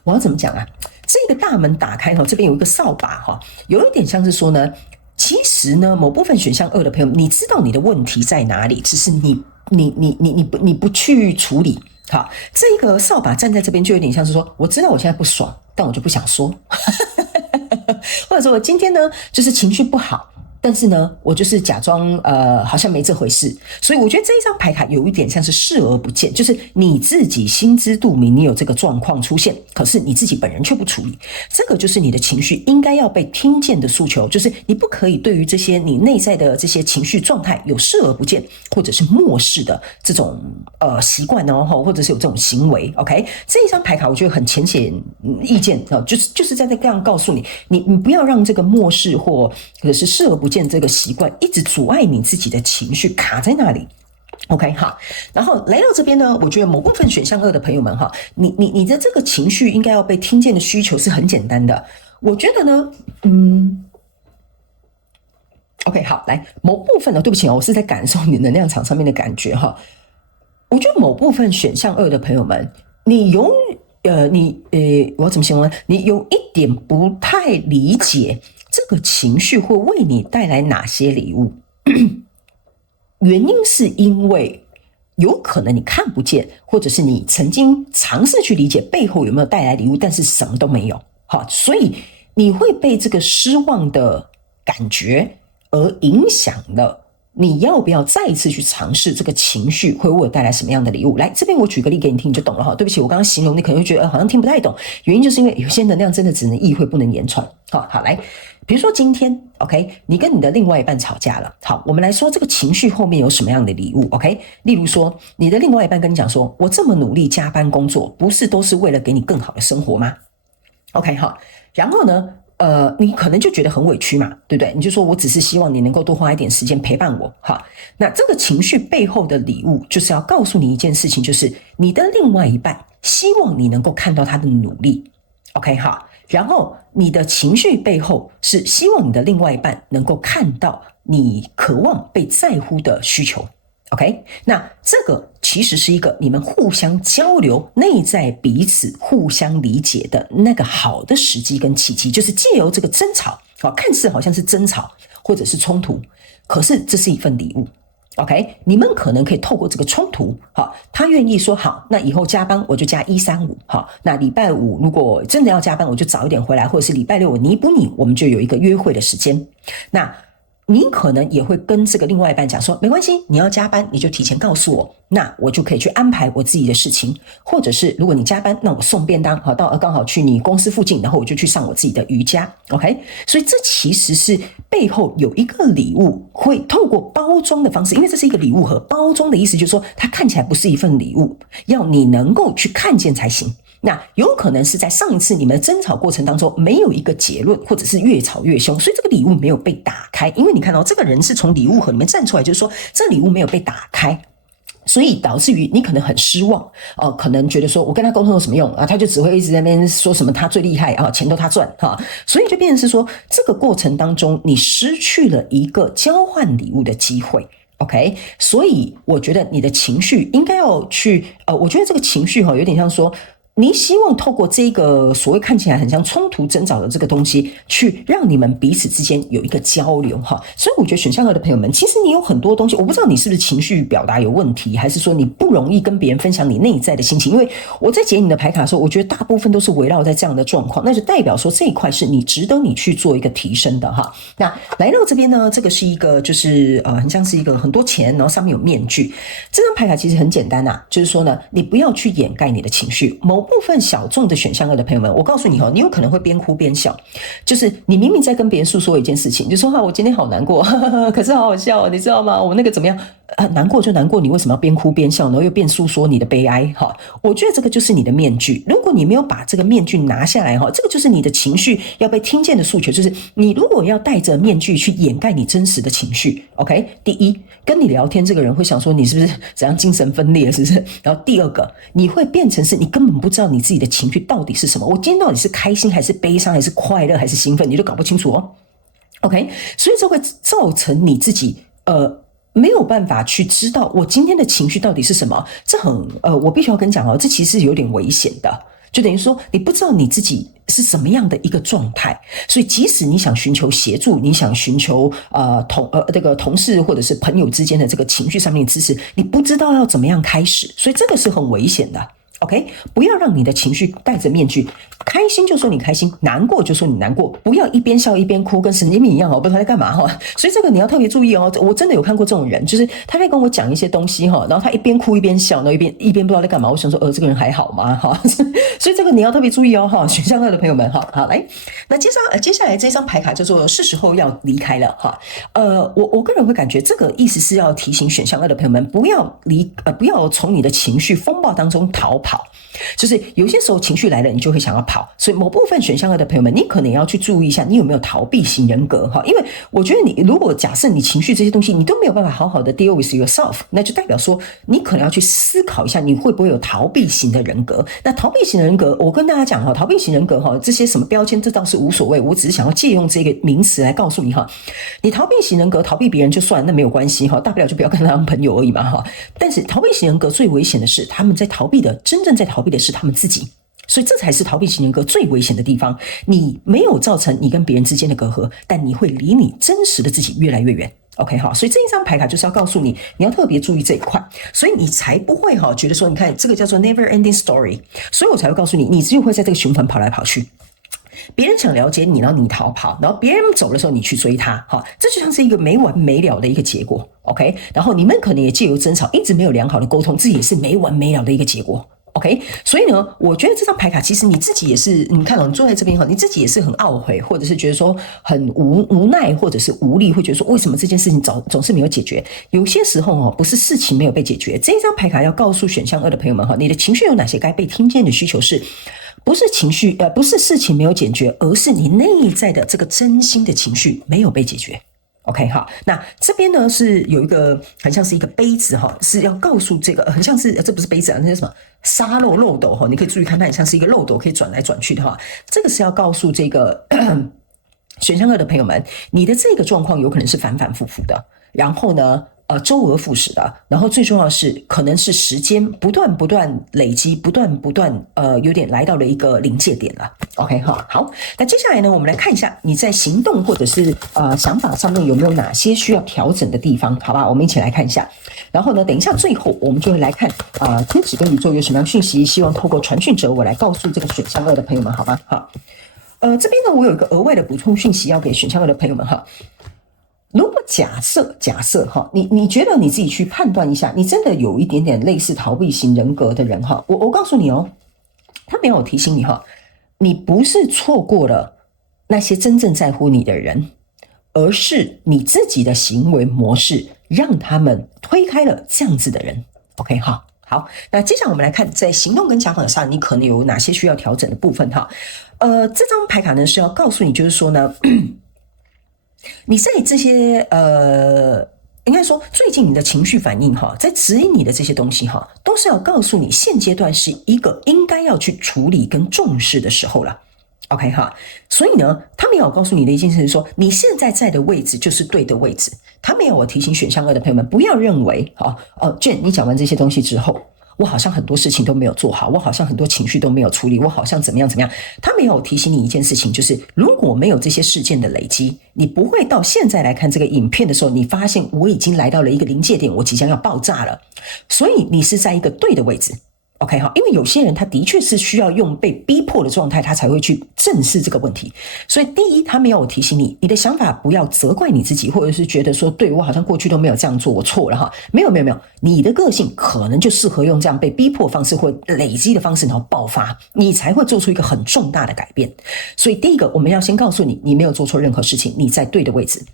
我要怎么讲啊？这个大门打开这边有一个扫把有一点像是说呢，其实呢，某部分选项2的朋友，你知道你的问题在哪里，只是你不去处理。好，这个扫把站在这边就有点像是说，我知道我现在不爽，但我就不想说，或者说我今天呢就是情绪不好。但是呢，我就是假装好像没这回事，所以我觉得这一张牌卡有一点像是视而不见，就是你自己心知肚明，你有这个状况出现，可是你自己本人却不处理，这个就是你的情绪应该要被听见的诉求，就是你不可以对于这些你内在的这些情绪状态有视而不见，或者是漠视的这种习惯或者是有这种行为。OK， 这一张牌卡我觉得很浅显意见就是在这样告诉你，你不要让这个漠视或者是视而不见这个习惯一直阻碍你自己的情绪卡在那里。OK， 好，然后来到这边呢，我觉得某部分选项2的朋友们你的这个情绪应该要被听见的需求是很简单的。我觉得呢，OK， 好，来某部分对不起我是在感受你能量场上面的感觉我觉得某部分选项2的朋友们，我要怎么形容呢？你有一点不太理解这个情绪会为你带来哪些礼物。原因是因为有可能你看不见，或者是你曾经尝试去理解背后有没有带来礼物，但是什么都没有。好，所以你会被这个失望的感觉而影响了你要不要再一次去尝试这个情绪会为我带来什么样的礼物。来这边我举个例给你听，你就懂了对不起我刚刚形容你可能会觉得好像听不太懂，原因就是因为有些能量真的只能意会不能言传。好，来比如说今天 OK， 你跟你的另外一半吵架了，好，我们来说这个情绪后面有什么样的礼物 OK， 例如说你的另外一半跟你讲说，我这么努力加班工作不是都是为了给你更好的生活吗？ OK 好，然后呢你可能就觉得很委屈嘛，对不对？你就说我只是希望你能够多花一点时间陪伴我那这个情绪背后的礼物就是要告诉你一件事情，就是你的另外一半希望你能够看到他的努力 OK 好，然后你的情绪背后是希望你的另外一半能够看到你渴望被在乎的需求 OK， 那这个其实是一个你们互相交流内在彼此互相理解的那个好的时机跟契机，就是借由这个争吵看似好像是争吵或者是冲突，可是这是一份礼物 OK， 你们可能可以透过这个冲突他愿意说好，那以后加班我就加135那礼拜5如果真的要加班我就早一点回来，或者是礼拜6我弥补你，我们就有一个约会的时间。那你可能也会跟这个另外一半讲说，没关系，你要加班你就提前告诉我，那我就可以去安排我自己的事情，或者是如果你加班，那我送便当到刚好去你公司附近，然后我就去上我自己的瑜伽 OK， 所以这其实是背后有一个礼物会透过包装的方式，因为这是一个礼物盒，包装的意思就是说它看起来不是一份礼物，要你能够去看见才行。那有可能是在上一次你们的争吵过程当中没有一个结论，或者是越吵越凶，所以这个礼物没有被打开，因为你看到这个人是从礼物盒里面站出来，就是说这礼物没有被打开，所以导致于你可能很失望可能觉得说我跟他沟通有什么用他就只会一直在那边说什么他最厉害钱都他赚所以就变成是说这个过程当中你失去了一个交换礼物的机会 OK， 所以我觉得你的情绪应该要去我觉得这个情绪有点像说你希望透过这个所谓看起来很像冲突争吵的这个东西，去让你们彼此之间有一个交流所以我觉得选项2的朋友们，其实你有很多东西，我不知道你是不是情绪表达有问题，还是说你不容易跟别人分享你内在的心情。因为我在解你的牌卡的时候，我觉得大部分都是围绕在这样的状况，那就代表说这一块是你值得你去做一个提升的那来到这边呢，这个是一个就是很像是一个很多钱，然后上面有面具。这张牌卡其实很简单就是说呢，你不要去掩盖你的情绪。某部分小众的选项2的朋友们，我告诉你你有可能会边哭边笑，就是你明明在跟别人诉说一件事情，就说我今天好难过可是好好笑你知道吗？我那个怎么样难过就难过，你为什么要边哭边笑，然后又边诉说你的悲哀我觉得这个就是你的面具，如果你没有把这个面具拿下来这个就是你的情绪要被听见的诉求，就是你如果要戴着面具去掩盖你真实的情绪 OK， 第一，跟你聊天这个人会想说你是不是怎样精神分裂是不是？然后第二个，你会变成是你根本不知道你自己的情绪到底是什么，我今天到底是开心还是悲伤还是快乐还是兴奋，你都搞不清楚OK， 所以这会造成你自己没有办法去知道我今天的情绪到底是什么。这很我必须要跟你讲这其实有点危险的，就等于说你不知道你自己是什么样的一个状态，所以即使你想寻求协助，你想寻求这个同事或者是朋友之间的这个情绪上面的支持，你不知道要怎么样开始，所以这个是很危险的。OK， 不要让你的情绪戴着面具，开心就说你开心，难过就说你难过，不要一边笑一边哭，跟神经病一样不知道他在干嘛所以这个你要特别注意我真的有看过这种人，就是他在跟我讲一些东西然后他一边哭一边笑，然后一边不知道在干嘛。我想说这个人还好吗所以这个你要特别注意选项2的朋友们好来，那接下来这张牌卡叫做是时候要离开了我个人会感觉这个意思是要提醒选项2的朋友们不要从你的情绪风暴当中逃跑，就是有些时候情绪来了你就会想要跑，所以某部分选项2的朋友们你可能要去注意一下你有没有逃避型人格因为我觉得你如果假设你情绪这些东西你都没有办法好好的 deal with yourself， 那就代表说你可能要去思考一下你会不会有逃避型的人格。那逃避型的人格我跟大家讲逃避型人格这些什么标签这倒是无所谓，我只是想要借用这个名词来告诉你你逃避型人格逃避别人就算那没有关系大不了就不要跟他当朋友而已嘛但是逃避型人格最危险的是他们真正在逃避的是他们自己，所以这才是逃避型人格最危险的地方。你没有造成你跟别人之间的隔阂，但你会离你真实的自己越来越远。OK 所以这一张牌卡就是要告诉你，你要特别注意这一块，所以你才不会觉得说，你看这个叫做 never ending story， 所以我才会告诉你，你就会在这个循环跑来跑去。别人想了解你，然后你逃跑，然后别人走的时候你去追他，这就像是一个没完没了的一个结果。OK， 然后你们可能也借由争吵，一直没有良好的沟通，这也是没完没了的一个结果。OK， 所以呢，我觉得这张牌卡其实你自己也是，你看你坐在这边你自己也是很懊悔，或者是觉得说很无奈，或者是无力，会觉得说为什么这件事情总是没有解决？有些时候不是事情没有被解决，这张牌卡要告诉选项2的朋友们你的情绪有哪些该被听见的需求是。不是不是事情没有解决，而是你内在的这个真心的情绪没有被解决。OK 那这边呢是有一个很像是一个杯子是要告诉这个很像是这不是杯子那是什么沙漏斗你可以注意看，它很像是一个漏斗，可以转来转去的这个是要告诉这个选项2的朋友们，你的这个状况有可能是反反复复的，然后呢周而复始的，然后最重要的是可能是时间不断累积，不断有点来到了一个临界点了。OK 好，那接下来呢，我们来看一下你在行动或者是想法上面有没有哪些需要调整的地方，好吧？我们一起来看一下。然后呢，等一下最后我们就会来看天使跟宇宙有什么样讯息，希望透过传讯者我来告诉这个选项2的朋友们，好吗？好，这边呢我有一个额外的补充讯息要给选项2的朋友们如果假设你觉得你自己去判断一下，你真的有一点点类似逃避型人格的人我告诉你他没有提醒你你不是错过了那些真正在乎你的人，而是你自己的行为模式让他们推开了这样子的人。OK 好，那接下来我们来看在行动跟想法上你可能有哪些需要调整的部分这张牌卡呢是要告诉你，就是说呢你在这些应该说最近你的情绪反应在指引你的这些东西都是要告诉你现阶段是一个应该要去处理跟重视的时候了。OK 所以呢他们要告诉你的一件事是说，你现在在的位置就是对的位置。他们要我提醒选项2的朋友们，不要认为Jane 你讲完这些东西之后，我好像很多事情都没有做好，我好像很多情绪都没有处理，我好像怎么样。他们要我提醒你一件事情，就是如果没有这些事件的累积，你不会到现在来看这个影片的时候，你发现我已经来到了一个临界点，我即将要爆炸了。所以你是在一个对的位置。OK 因为有些人他的确是需要用被逼迫的状态，他才会去正视这个问题。所以第一，他们要我提醒你，你的想法不要责怪你自己，或者是觉得说对我好像过去都没有这样做，我错了没有，你的个性可能就适合用这样被逼迫方式或累积的方式，然后爆发，你才会做出一个很重大的改变。所以第一个，我们要先告诉你，你没有做错任何事情，你在对的位置。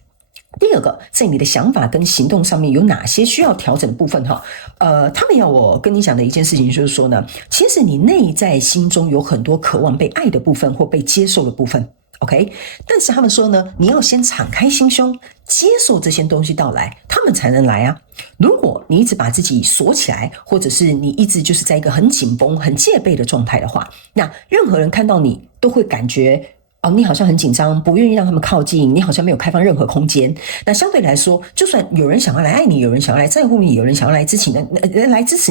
第二个，在你的想法跟行动上面有哪些需要调整的部分他们要我跟你讲的一件事情就是说呢，其实你内在心中有很多渴望被爱的部分或被接受的部分。OK， 但是他们说呢，你要先敞开心胸，接受这些东西到来，他们才能来啊。如果你一直把自己锁起来，或者是你一直就是在一个很紧绷、很戒备的状态的话，那任何人看到你都会感觉你好像很紧张，不愿意让他们靠近，你好像没有开放任何空间。那相对来说，就算有人想要来爱你，有人想要来在乎你，有人想要来支持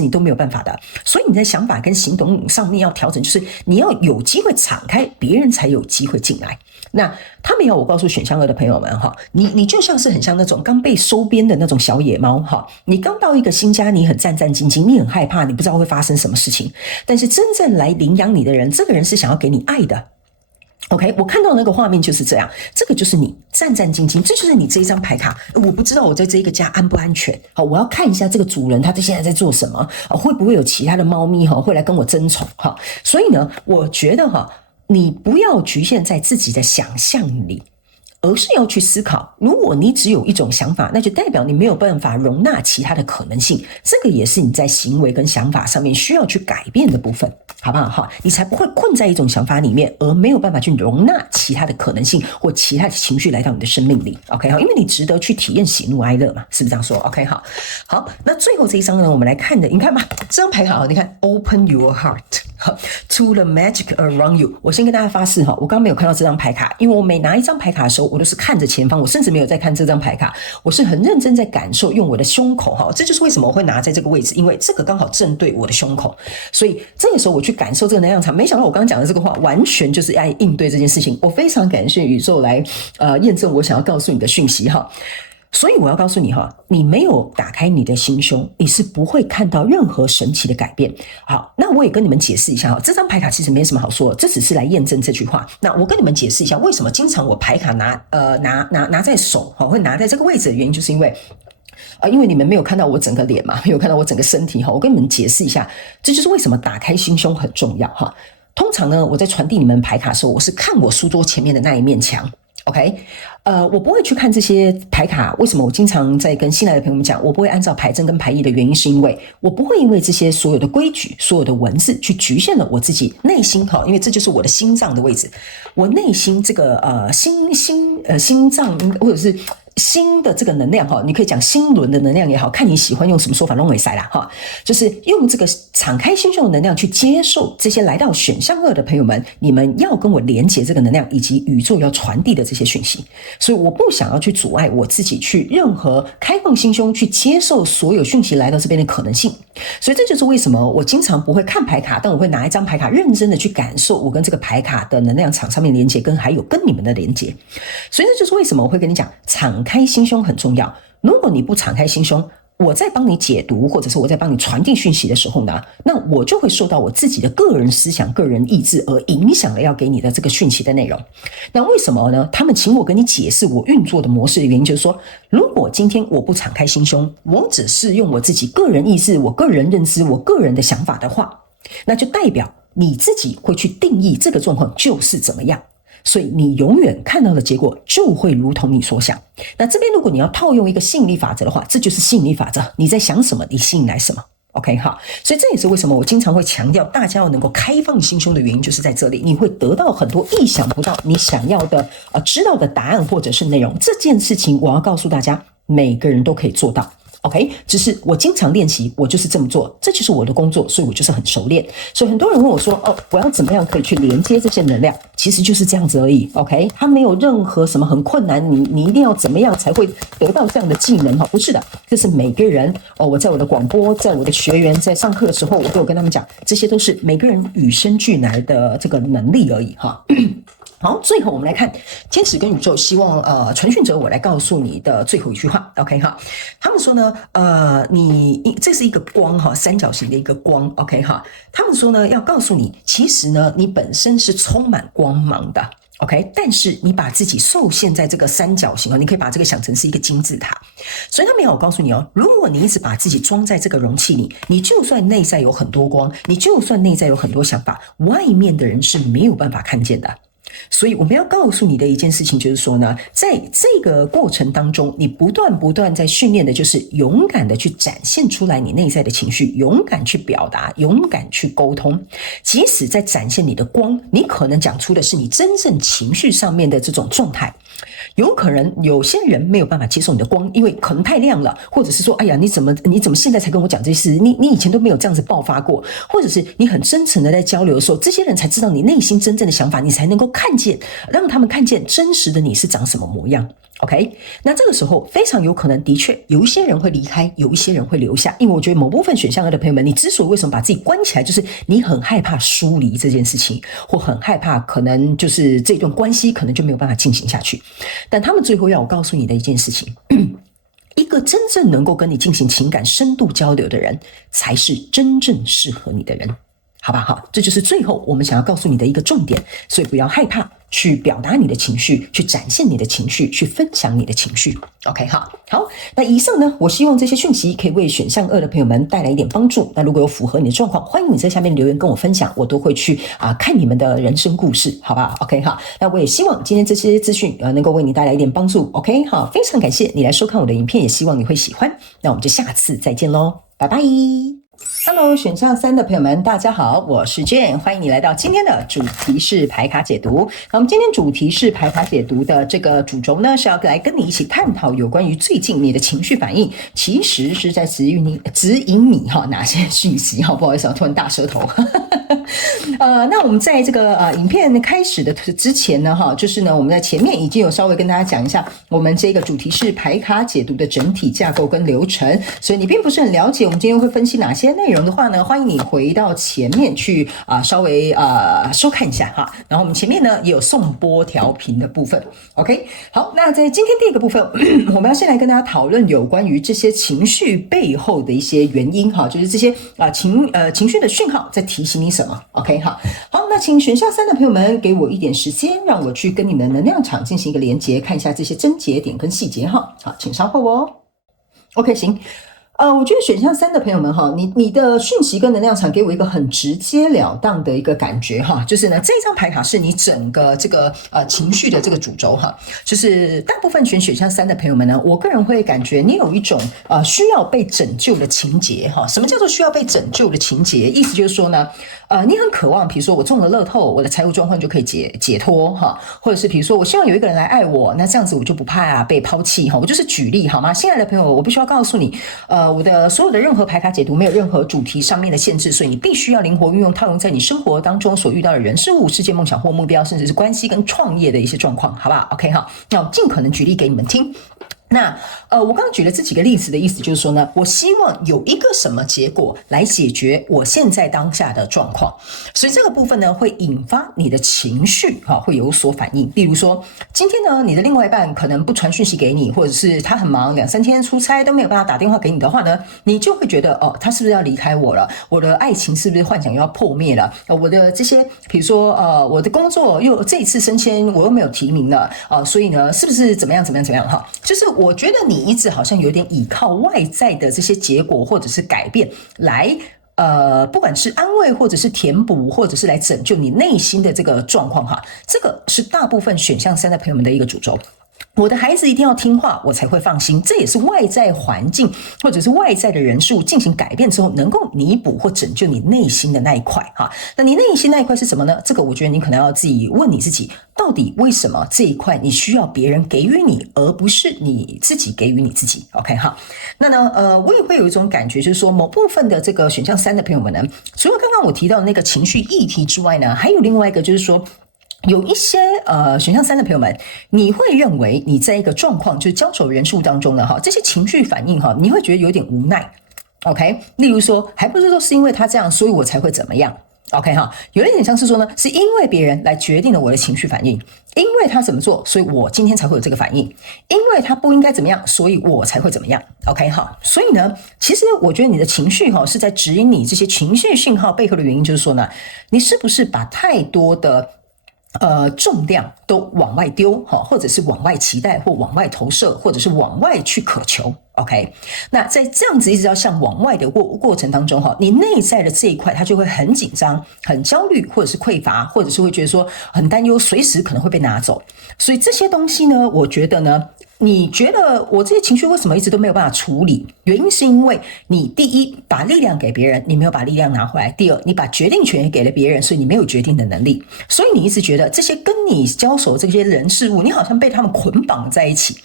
你都没有办法的。所以你在想法跟行动上面要调整，就是你要有机会敞开，别人才有机会进来。那他们要我告诉选项2的朋友们哈，你就像是很像那种刚被收编的那种小野猫哈，你刚到一个新家，你很战战兢兢，你很害怕，你不知道会发生什么事情。但是真正来领养你的人，这个人是想要给你爱的。OK， 我看到那个画面就是这样，这个就是你战战兢兢，这就是你这一张牌卡。我不知道我在这一个家安不安全，好，我要看一下这个主人他现在在做什么，会不会有其他的猫咪会来跟我争宠哈。所以呢，我觉得你不要局限在自己的想象里，而是要去思考，如果你只有一种想法，那就代表你没有办法容纳其他的可能性，这个也是你在行为跟想法上面需要去改变的部分，好不好？你才不会困在一种想法里面，而没有办法去容纳其他的可能性或其他的情绪来到你的生命里。 OK， 因为你值得去体验喜怒哀乐嘛，是不是这样说？ OK， 好，那最后这一张呢，我们来看的，你看吧，这张牌卡你看 Open your heart to the magic around you。 我先跟大家发誓我刚刚没有看到这张牌卡，因为我每拿一张牌卡的时候，我都是看着前方，我甚至没有在看这张牌卡，我是很认真在感受，用我的胸口这就是为什么我会拿在这个位置，因为这个刚好正对我的胸口，所以这个时候我去感受这个能量场。没想到我刚刚讲的这个话完全就是要应对这件事情，我非常感谢宇宙来验证我想要告诉你的讯息所以我要告诉你你没有打开你的心胸，你是不会看到任何神奇的改变。好，那我也跟你们解释一下这张牌卡其实没什么好说的，这只是来验证这句话。那我跟你们解释一下，为什么经常我牌卡拿在手会拿在这个位置的原因，就是因为你们没有看到我整个脸嘛，没有看到我整个身体我跟你们解释一下，这就是为什么打开心胸很重要通常呢，我在传递你们牌卡的时候，我是看我书桌前面的那一面墙。OK， 我不会去看这些牌卡。为什么我经常在跟新来的朋友们讲，我不会按照牌阵跟牌意的原因，是因为我不会因为这些所有的规矩、所有的文字去局限了我自己内心因为这就是我的心脏的位置，我内心这个心脏或者是心的这个能量你可以讲心轮的能量也好，看你喜欢用什么说法，弄尾塞啦就是用这个敞开心胸的能量去接受这些来到选项2的朋友们，你们要跟我连接这个能量，以及宇宙要传递的这些讯息。所以我不想要去阻碍我自己去任何开放心胸去接受所有讯息来到这边的可能性。所以这就是为什么我经常不会看牌卡，但我会拿一张牌卡认真的去感受我跟这个牌卡的能量场上面连接，跟还有跟你们的连接。所以这就是为什么我会跟你讲敞开心胸很重要。如果你不敞开心胸，我在帮你解读，或者是我在帮你传递讯息的时候呢，那我就会受到我自己的个人思想、个人意志而影响了要给你的这个讯息的内容。那为什么呢？他们请我跟你解释我运作的模式的原因，就是说，如果今天我不敞开心胸，我只是用我自己个人意志、我个人认知、我个人的想法的话，那就代表你自己会去定义这个状况就是怎么样。所以你永远看到的结果就会如同你所想。那这边如果你要套用一个吸引力法则的话，这就是吸引力法则，你在想什么你吸引来什么。 OK 好，所以这也是为什么我经常会强调大家要能够开放心胸的原因，就是在这里你会得到很多意想不到你想要的知道的答案或者是内容。这件事情我要告诉大家，每个人都可以做到。OK， 只是我经常练习，我就是这么做，这就是我的工作，所以我就是很熟练。所以很多人问我说，我要怎么样可以去连接这些能量？其实就是这样子而已。OK， 它没有任何什么很困难，你一定要怎么样才会得到这样的技能？不是的，这是每个人我在我的广播，在我的学员在上课的时候，我都有跟他们讲，这些都是每个人与生俱来的这个能力而已哈。好，最后我们来看天使跟宇宙希望传讯者我来告诉你的最后一句话。 OK 哈，他们说呢这是一个光哈，三角形的一个光。 OK 哈，他们说呢要告诉你，其实呢你本身是充满光芒的。 OK， 但是你把自己受限在这个三角形你可以把这个想成是一个金字塔。所以他们要我告诉你如果你一直把自己装在这个容器里，你就算内在有很多光，你就算内在有很多想法，外面的人是没有办法看见的。所以我们要告诉你的一件事情就是说呢，在这个过程当中，你不断在训练的就是勇敢的去展现出来你内在的情绪，勇敢去表达，勇敢去沟通。即使在展现你的光，你可能讲出的是你真正情绪上面的这种状态。有可能有些人没有办法接受你的光，因为可能太亮了，或者是说，哎呀，你怎么现在才跟我讲这些事？你以前都没有这样子爆发过，或者是你很真诚的在交流的时候，这些人才知道你内心真正的想法，你才能够看见，让他们看见真实的你是长什么模样。OK， 那这个时候非常有可能，的确有一些人会离开，有一些人会留下，因为我觉得某部分选项2的朋友们，你之所以为什么把自己关起来，就是你很害怕疏离这件事情，或很害怕可能就是这段关系可能就没有办法进行下去。但他们最后要我告诉你的一件事情，一个真正能够跟你进行情感深度交流的人，才是真正适合你的人。好吧，好，这就是最后我们想要告诉你的一个重点，所以不要害怕去表达你的情绪，去展现你的情绪，去分享你的情绪。OK， 好，那以上呢，我希望这些讯息可以为选项2的朋友们带来一点帮助。那如果有符合你的状况，欢迎你在下面留言跟我分享，我都会去看你们的人生故事，好吧 ？OK， 好，那我也希望今天这些资讯能够为你带来一点帮助。OK， 好，非常感谢你来收看我的影片，也希望你会喜欢。那我们就下次再见喽，拜拜。Hello， 选项3的朋友们，大家好，我是 Jane， 欢迎你来到今天的主题式牌卡解读。那我们今天主题式牌卡解读的这个主轴呢，是要来跟你一起探讨有关于最近你的情绪反应，其实是在指引你哪些讯息不好意思，突然大舌头。那我们在这个影片开始的之前呢，就是呢，我们在前面已经有稍微跟大家讲一下我们这个主题式牌卡解读的整体架构跟流程，所以你并不是很了解我们今天会分析哪些内容的话呢，欢迎你回到前面去稍微收看一下哈。然后我们前面呢也有颂钵调频的部分。OK， 好，那在今天第一个部分，我们要先来跟大家讨论有关于这些情绪背后的一些原因哈，就是这些情绪的讯号在提醒你什么。OK， 好，那请选项3的朋友们给我一点时间，让我去跟你们的能量场进行一个连结，看一下这些症结点跟细节哈。好，请稍后哦。OK， 行。我觉得选项3的朋友们哈，你的讯息跟能量场给我一个很直截了当的一个感觉哈，就是呢这张牌卡是你整个这个情绪的这个主轴哈，就是大部分选项3的朋友们呢，我个人会感觉你有一种需要被拯救的情节哈。什么叫做需要被拯救的情节？意思就是说呢，你很渴望，比如说我中了乐透，我的财务状况就可以解脱哈，或者是比如说我希望有一个人来爱我，那这样子我就不怕被抛弃哈。我就是举例好吗？亲爱的朋友，我必须要告诉你，我的所有的任何牌卡解读没有任何主题上面的限制，所以你必须要灵活运用套用在你生活当中所遇到的人事物、世界梦想或目标，甚至是关系跟创业的一些状况，好不好 ？OK 哈，那我尽可能举例给你们听。那我刚刚举了这几个例子的意思就是说呢，我希望有一个什么结果来解决我现在当下的状况，所以这个部分呢会引发你的情绪会有所反应。例如说，今天呢你的另外一半可能不传讯息给你，或者是他很忙2-3天出差都没有办法打电话给你的话呢，你就会觉得他是不是要离开我了？我的爱情是不是幻想又要破灭了？我的这些比如说我的工作又这一次升迁我又没有提名了所以呢是不是怎么样哈？就是我觉得你一直好像有点依靠外在的这些结果或者是改变来不管是安慰或者是填补或者是来拯救你内心的这个状况哈，这个是大部分选项3的朋友们的一个主轴。我的孩子一定要听话，我才会放心。这也是外在环境或者是外在的人事物进行改变之后，能够弥补或拯救你内心的那一块哈。那你内心那一块是什么呢？这个我觉得你可能要自己问你自己，到底为什么这一块你需要别人给予你，而不是你自己给予你自己 ？OK 哈。那呢我也会有一种感觉，就是说某部分的这个选项3的朋友们呢，除了刚刚我提到的那个情绪议题之外呢，还有另外一个就是说。有一些选项3的朋友们，你会认为你在一个状况就是交手人数当中呢这些情绪反应你会觉得有点无奈 OK， 例如说还不是说是因为他这样所以我才会怎么样 OK 有一点像是说呢，是因为别人来决定了我的情绪反应，因为他怎么做所以我今天才会有这个反应，因为他不应该怎么样所以我才会怎么样 OK 所以呢其实我觉得你的情绪是在指引你这些情绪讯号背后的原因，就是说呢，你是不是把太多的重量都往外丢或者是往外期待或往外投射，或者是往外去渴求 OK， 那在这样子一直要向往外的过程当中你内在的这一块它就会很紧张很焦虑，或者是匮乏，或者是会觉得说很担忧随时可能会被拿走。所以这些东西呢，我觉得呢你觉得我这些情绪为什么一直都没有办法处理？原因是因为你第一把力量给别人，你没有把力量拿回来；第二，你把决定权也给了别人，所以你没有决定的能力。所以你一直觉得这些跟你交手这些人事物，你好像被他们捆绑在一起。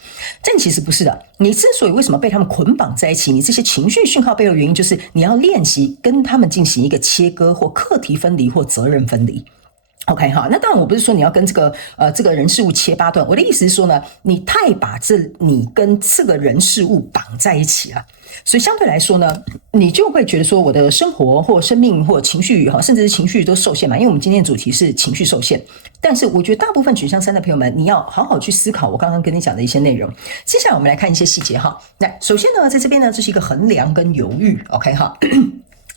但其实不是的，你之所以为什么被他们捆绑在一起，你这些情绪讯号背后的原因就是你要练习跟他们进行一个切割或课题分离或责任分离。OK 好，那当然我不是说你要跟这个人事物切八段，我的意思是说呢，你太把你跟这个人事物绑在一起了，所以相对来说呢，你就会觉得说我的生活或生命或情绪甚至是情绪都受限嘛，因为我们今天的主题是情绪受限。但是我觉得大部分选项3的朋友们，你要好好去思考我刚刚跟你讲的一些内容。接下来我们来看一些细节哈。那首先呢，在这边呢，这是一个衡量跟犹豫 ，OK 哈。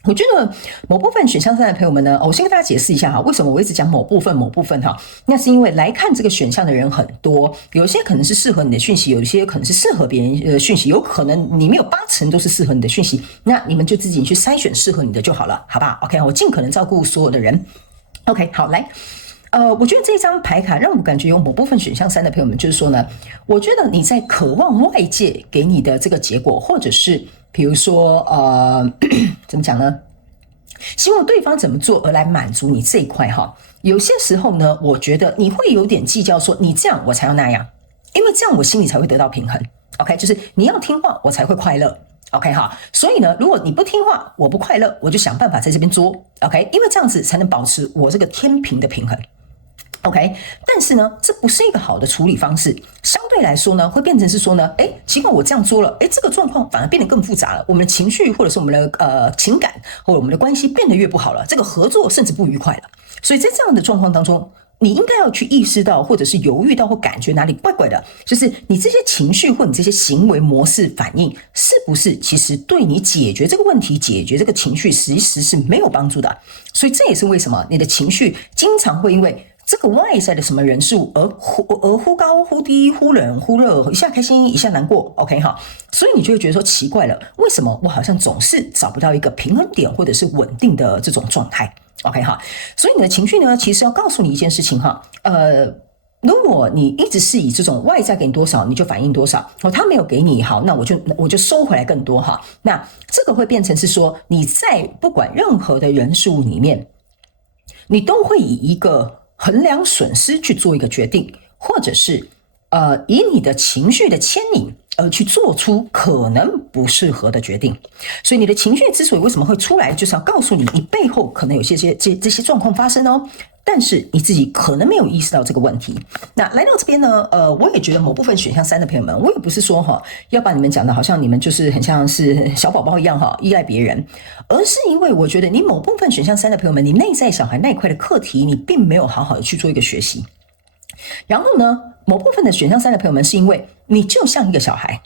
我觉得某部分选项3的朋友们呢，我先跟大家解释一下哈，为什么我一直讲某部分哈？那是因为来看这个选项的人很多，有些可能是适合你的讯息，有些可能是适合别人的讯息，有可能里面有80%都是适合你的讯息，那你们就自己去筛选适合你的就好了，好吧 ？OK， 我尽可能照顾所有的人。OK， 好，来。我觉得这张牌卡让我感觉有某部分选项3的朋友们，就是说呢，我觉得你在渴望外界给你的这个结果，或者是比如说怎么讲呢？希望对方怎么做而来满足你这一块哈。有些时候呢，我觉得你会有点计较，说你这样我才要那样，因为这样我心里才会得到平衡。OK， 就是你要听话，我才会快乐。OK 哈，所以呢，如果你不听话，我不快乐，我就想办法在这边作。OK， 因为这样子才能保持我这个天平的平衡。OK， 但是呢，这不是一个好的处理方式。相对来说呢，会变成是说呢，奇怪，我这样做了，这个状况反而变得更复杂了。我们的情绪或者是我们的情感或者我们的关系变得越不好了，这个合作甚至不愉快了。所以在这样的状况当中，你应该要去意识到，或者是犹豫到，或感觉哪里怪怪的，就是你这些情绪或你这些行为模式反应，是不是其实对你解决这个问题、解决这个情绪，其实是没有帮助的。所以这也是为什么你的情绪经常会因为这个外在的什么人事物而忽高忽低、忽冷忽热，一下开心一下难过 ，OK 哈，所以你就会觉得说奇怪了，为什么我好像总是找不到一个平衡点或者是稳定的这种状态 ，OK 哈，所以你的情绪呢，其实要告诉你一件事情哈，如果你一直是以这种外在给你多少你就反应多少，他没有给你好，那我就收回来更多哈，那这个会变成是说你在不管任何的人事物里面，你都会以一个衡量损失去做一个决定，或者是以你的情绪的牵引而去做出可能不适合的决定。所以你的情绪之所以为什么会出来，就是要告诉你，你背后可能有这些状况发生哦。但是你自己可能没有意识到这个问题。那来到这边呢，我也觉得某部分选项3的朋友们，我也不是说要把你们讲的好像你们就是很像是小宝宝一样依赖别人，而是因为我觉得你某部分选项3的朋友们，你内在小孩那一块的课题，你并没有好好的去做一个学习。然后呢，某部分的选项3的朋友们，是因为你就像一个小孩。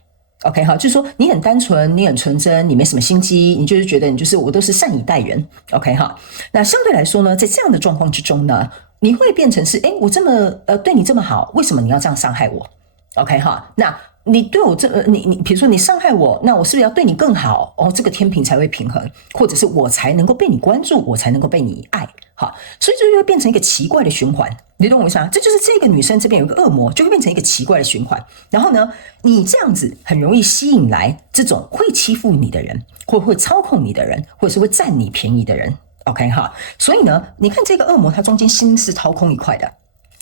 OK 好，就是说你很单纯，你很纯真，你没什么心机，你就是觉得你就是我都是善以待人。OK 哈，那相对来说呢，在这样的状况之中呢，你会变成是，我这么对你这么好，为什么你要这样伤害我 ？OK 哈，那你对我你比如说你伤害我，那我是不是要对你更好？这个天平才会平衡，或者是我才能够被你关注，我才能够被你爱。好，所以就会变成一个奇怪的循环，你懂我意思吗？这就是这个女生这边有个恶魔，就会变成一个奇怪的循环。然后呢，你这样子很容易吸引来这种会欺负你的人，或会操控你的人，或者是会占你便宜的人。OK 哈，所以呢，你看这个恶魔，他中间心是掏空一块的，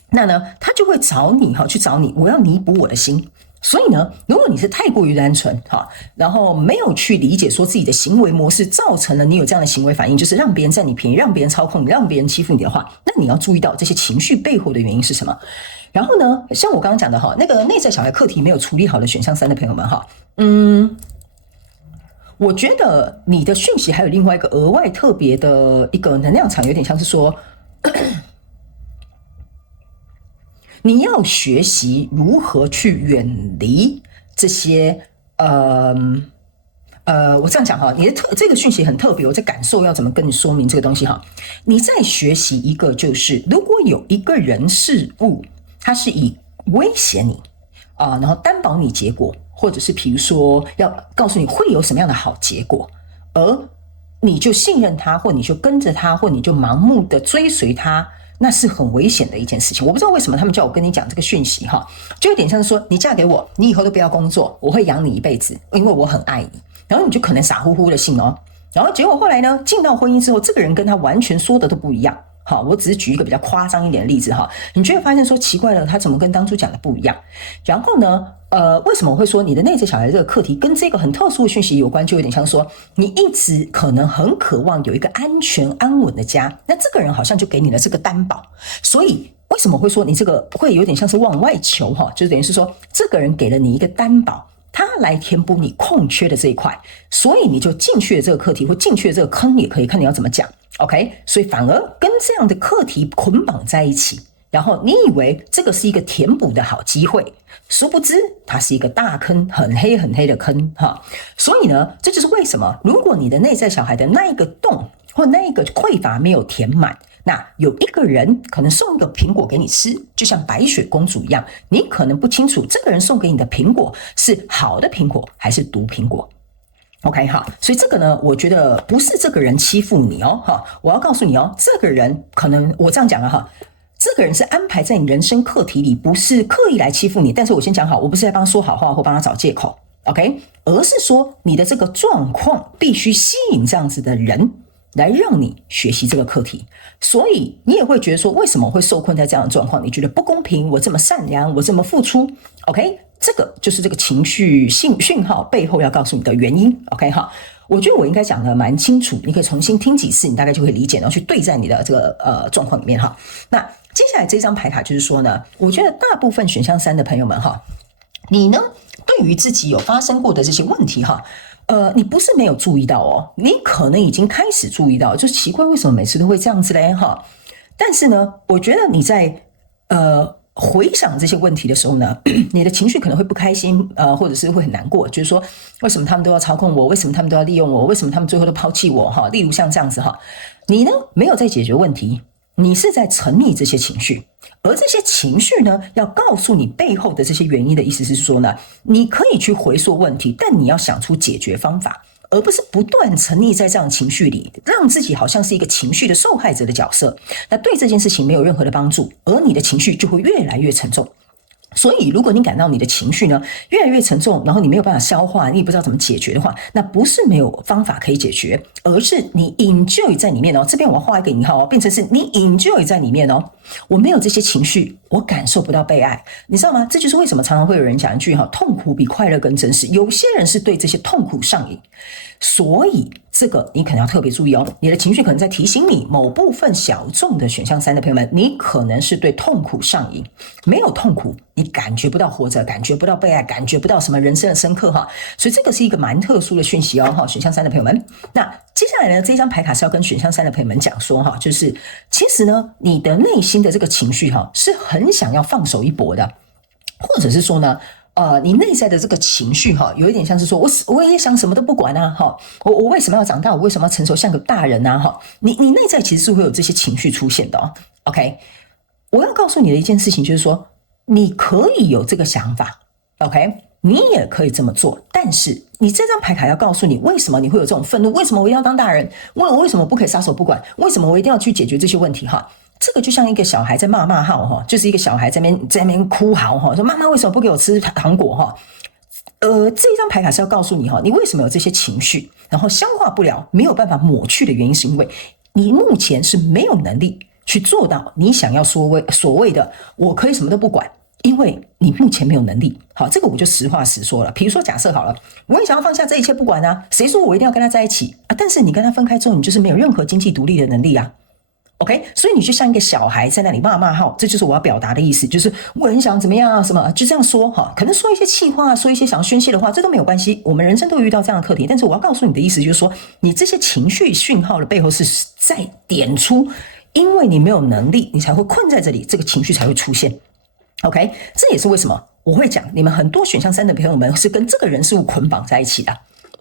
那呢，他就会找你去找你，我要弥补我的心。所以呢，如果你是太过于单纯然后没有去理解说自己的行为模式造成了你有这样的行为反应，就是让别人占你便宜，让别人操控你，让别人欺负你的话，那你要注意到这些情绪背后的原因是什么。然后呢，像我刚刚讲的那个内在小孩课题没有处理好的选项3的朋友们我觉得你的讯息还有另外一个额外特别的一个能量场，有点像是说你要学习如何去远离这些我这样讲你的这个讯息很特别，我在感受要怎么跟你说明这个东西你在学习一个就是，如果有一个人事物，它是以威胁你然后担保你结果，或者是比如说要告诉你会有什么样的好结果，而你就信任他，或你就跟着他，或你就盲目的追随他。那是很危险的一件事情。我不知道为什么他们叫我跟你讲这个讯息哈，就有点像是说你嫁给我，你以后都不要工作，我会养你一辈子，因为我很爱你。然后你就可能傻乎乎的信哦，然后结果后来呢，进到婚姻之后，这个人跟他完全说的都不一样。好，我只是举一个比较夸张一点的例子哈，你就会发现说奇怪了，他怎么跟当初讲的不一样？然后呢，为什么我会说你的内在小孩这个课题跟这个很特殊的讯息有关？就有点像说你一直可能很渴望有一个安全安稳的家，那这个人好像就给你了这个担保，所以为什么会说你这个会有点像是往外求哈？就是等于是说这个人给了你一个担保。他来填补你空缺的这一块，所以你就进去了这个课题或进去了这个坑也可以，看你要怎么讲 OK， 所以反而跟这样的课题捆绑在一起，然后你以为这个是一个填补的好机会，殊不知它是一个大坑，很黑很黑的坑哈。所以呢，这就是为什么如果你的内在小孩的那一个洞或那一个匮乏没有填满，那有一个人可能送一个苹果给你吃，就像白雪公主一样，你可能不清楚这个人送给你的苹果是好的苹果还是毒苹果。OK 哈，所以这个呢，我觉得不是这个人欺负你哦哈，我要告诉你哦，这个人可能我这样讲了哈，这个人是安排在你人生课题里，不是刻意来欺负你。但是我先讲好，我不是在帮他说好话或帮他找借口 ，OK， 而是说你的这个状况必须吸引这样子的人。来让你学习这个课题，所以你也会觉得说，为什么会受困在这样的状况？你觉得不公平？我这么善良，我这么付出 ，OK， 这个就是这个情绪讯号背后要告诉你的原因 ，OK 哈。我觉得我应该讲的蛮清楚，你可以重新听几次，你大概就会理解，然后去对在你的这个状况里面哈。那接下来这张牌卡就是说呢，我觉得大部分选项3的朋友们哈，你呢对于自己有发生过的这些问题哈。你不是没有注意到哦，你可能已经开始注意到，就奇怪为什么每次都会这样子嘞哈。但是呢，我觉得你在回想这些问题的时候呢，你的情绪可能会不开心，或者是会很难过，就是说为什么他们都要操控我，为什么他们都要利用我，为什么他们最后都抛弃我哈。例如像这样子哈，你呢没有在解决问题，你是在沉溺这些情绪。而这些情绪呢，要告诉你背后的这些原因的意思是说呢，你可以去回溯问题，但你要想出解决方法，而不是不断沉溺在这样情绪里，让自己好像是一个情绪的受害者的角色。那对这件事情没有任何的帮助，而你的情绪就会越来越沉重。所以如果你感到你的情绪呢越来越沉重，然后你没有办法消化，你也不知道怎么解决的话，那不是没有方法可以解决，而是你 enjoy 在里面哦。这边我要画一个引号哦，变成是你 enjoy 在里面哦。我没有这些情绪，我感受不到被爱，你知道吗？这就是为什么常常会有人讲一句哈，痛苦比快乐更真实。有些人是对这些痛苦上瘾，所以这个你可能要特别注意哦。你的情绪可能在提醒你，某部分小众的选项3的朋友们，你可能是对痛苦上瘾。没有痛苦，你感觉不到活着，感觉不到被爱，感觉不到什么人生的深刻哈。所以这个是一个蛮特殊的讯息哦哈。选项3的朋友们，那接下来呢，这张牌卡是要跟选项3的朋友们讲说哈，就是其实呢，你的内心的这个情绪哈，是很想要放手一搏的，或者是说呢，你内在的这个情绪哈，有一点像是说我也想什么都不管啊哈，我为什么要长大？我为什么要成熟像个大人啊哈？你内在其实是会有这些情绪出现的哦。OK， 我要告诉你的一件事情就是说，你可以有这个想法 ，OK， 你也可以这么做，但是你这张牌卡要告诉你，为什么你会有这种愤怒？为什么我一定要当大人？为什么不可以撒手不管？为什么我一定要去解决这些问题哈？这个就像一个小孩在骂号哈，就是一个小孩在那边哭嚎哈，说妈妈为什么不给我吃糖果哈？这一张牌卡是要告诉你哈，你为什么有这些情绪，然后消化不了，没有办法抹去的原因，是因为你目前是没有能力去做到你想要所谓的我可以什么都不管，因为你目前没有能力。好，这个我就实话实说了。比如说假设好了，我也想要放下这一切不管啊，谁说我一定要跟他在一起啊？但是你跟他分开之后，你就是没有任何经济独立的能力啊。OK， 所以你就像一个小孩在那里骂号，这就是我要表达的意思，就是我很想怎么样什么，就这样说哈，可能说一些气话，说一些想要宣泄的话，这都没有关系，我们人生都会遇到这样的课题。但是我要告诉你的意思就是说，你这些情绪讯号的背后是在点出，因为你没有能力，你才会困在这里，这个情绪才会出现。OK， 这也是为什么我会讲，你们很多选项3的朋友们是跟这个人事物捆绑在一起的。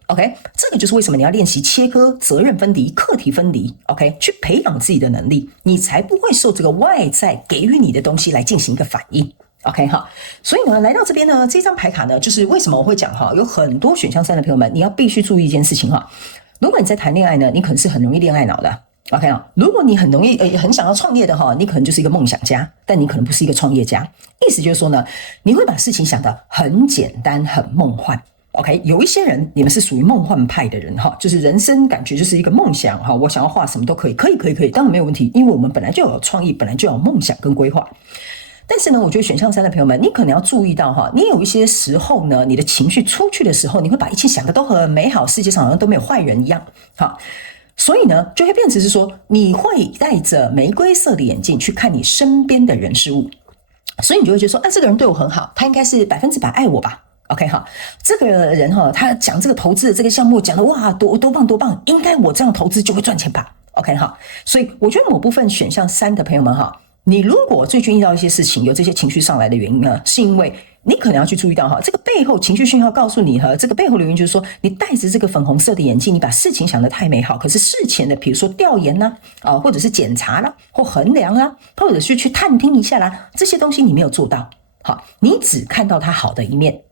OK， 这个就是为什么你要练习切割、责任分离、课题分离 ，OK， 去培养自己的能力，你才不会受这个外在给予你的东西来进行一个反应。OK 哈，所以呢，来到这边呢，这张牌卡呢，就是为什么我会讲哈，有很多选项3的朋友们，你要必须注意一件事情哈。如果你在谈恋爱呢，你可能是很容易恋爱脑的 OK 啊，如果你很容易很想要创业的哈，你可能就是一个梦想家，但你可能不是一个创业家。意思就是说呢，你会把事情想得很简单、很梦幻。OK， 有一些人你们是属于梦幻派的人哈，就是人生感觉就是一个梦想哈，我想要画什么都可以，可以，当然没有问题，因为我们本来就有创意，本来就有梦想跟规划。但是呢，我觉得选项3的朋友们，你可能要注意到哈，你有一些时候呢，你的情绪出去的时候，你会把一切想得都很美好，世界上好像都没有坏人一样，好。所以呢，就会变成是说，你会带着玫瑰色的眼镜去看你身边的人事物，所以你就会觉得说，这个人对我很好，他应该是100%爱我吧 ？OK 哈，这个人哈，他讲这个投资的这个项目讲的哇，多棒，应该我这样投资就会赚钱吧 ？OK 哈，所以我觉得某部分选项3的朋友们哈，你如果最近遇到一些事情，有这些情绪上来的原因呢，是因为你可能要去注意到哈，这个背后情绪讯号告诉你哈，这个背后的原因就是说，你戴着这个粉红色的眼镜，你把事情想得太美好，可是事前的比如说调研啦，或者是检查啦，或衡量啦，或者是去探听一下啦，这些东西你没有做到，好，你只看到它好的一面。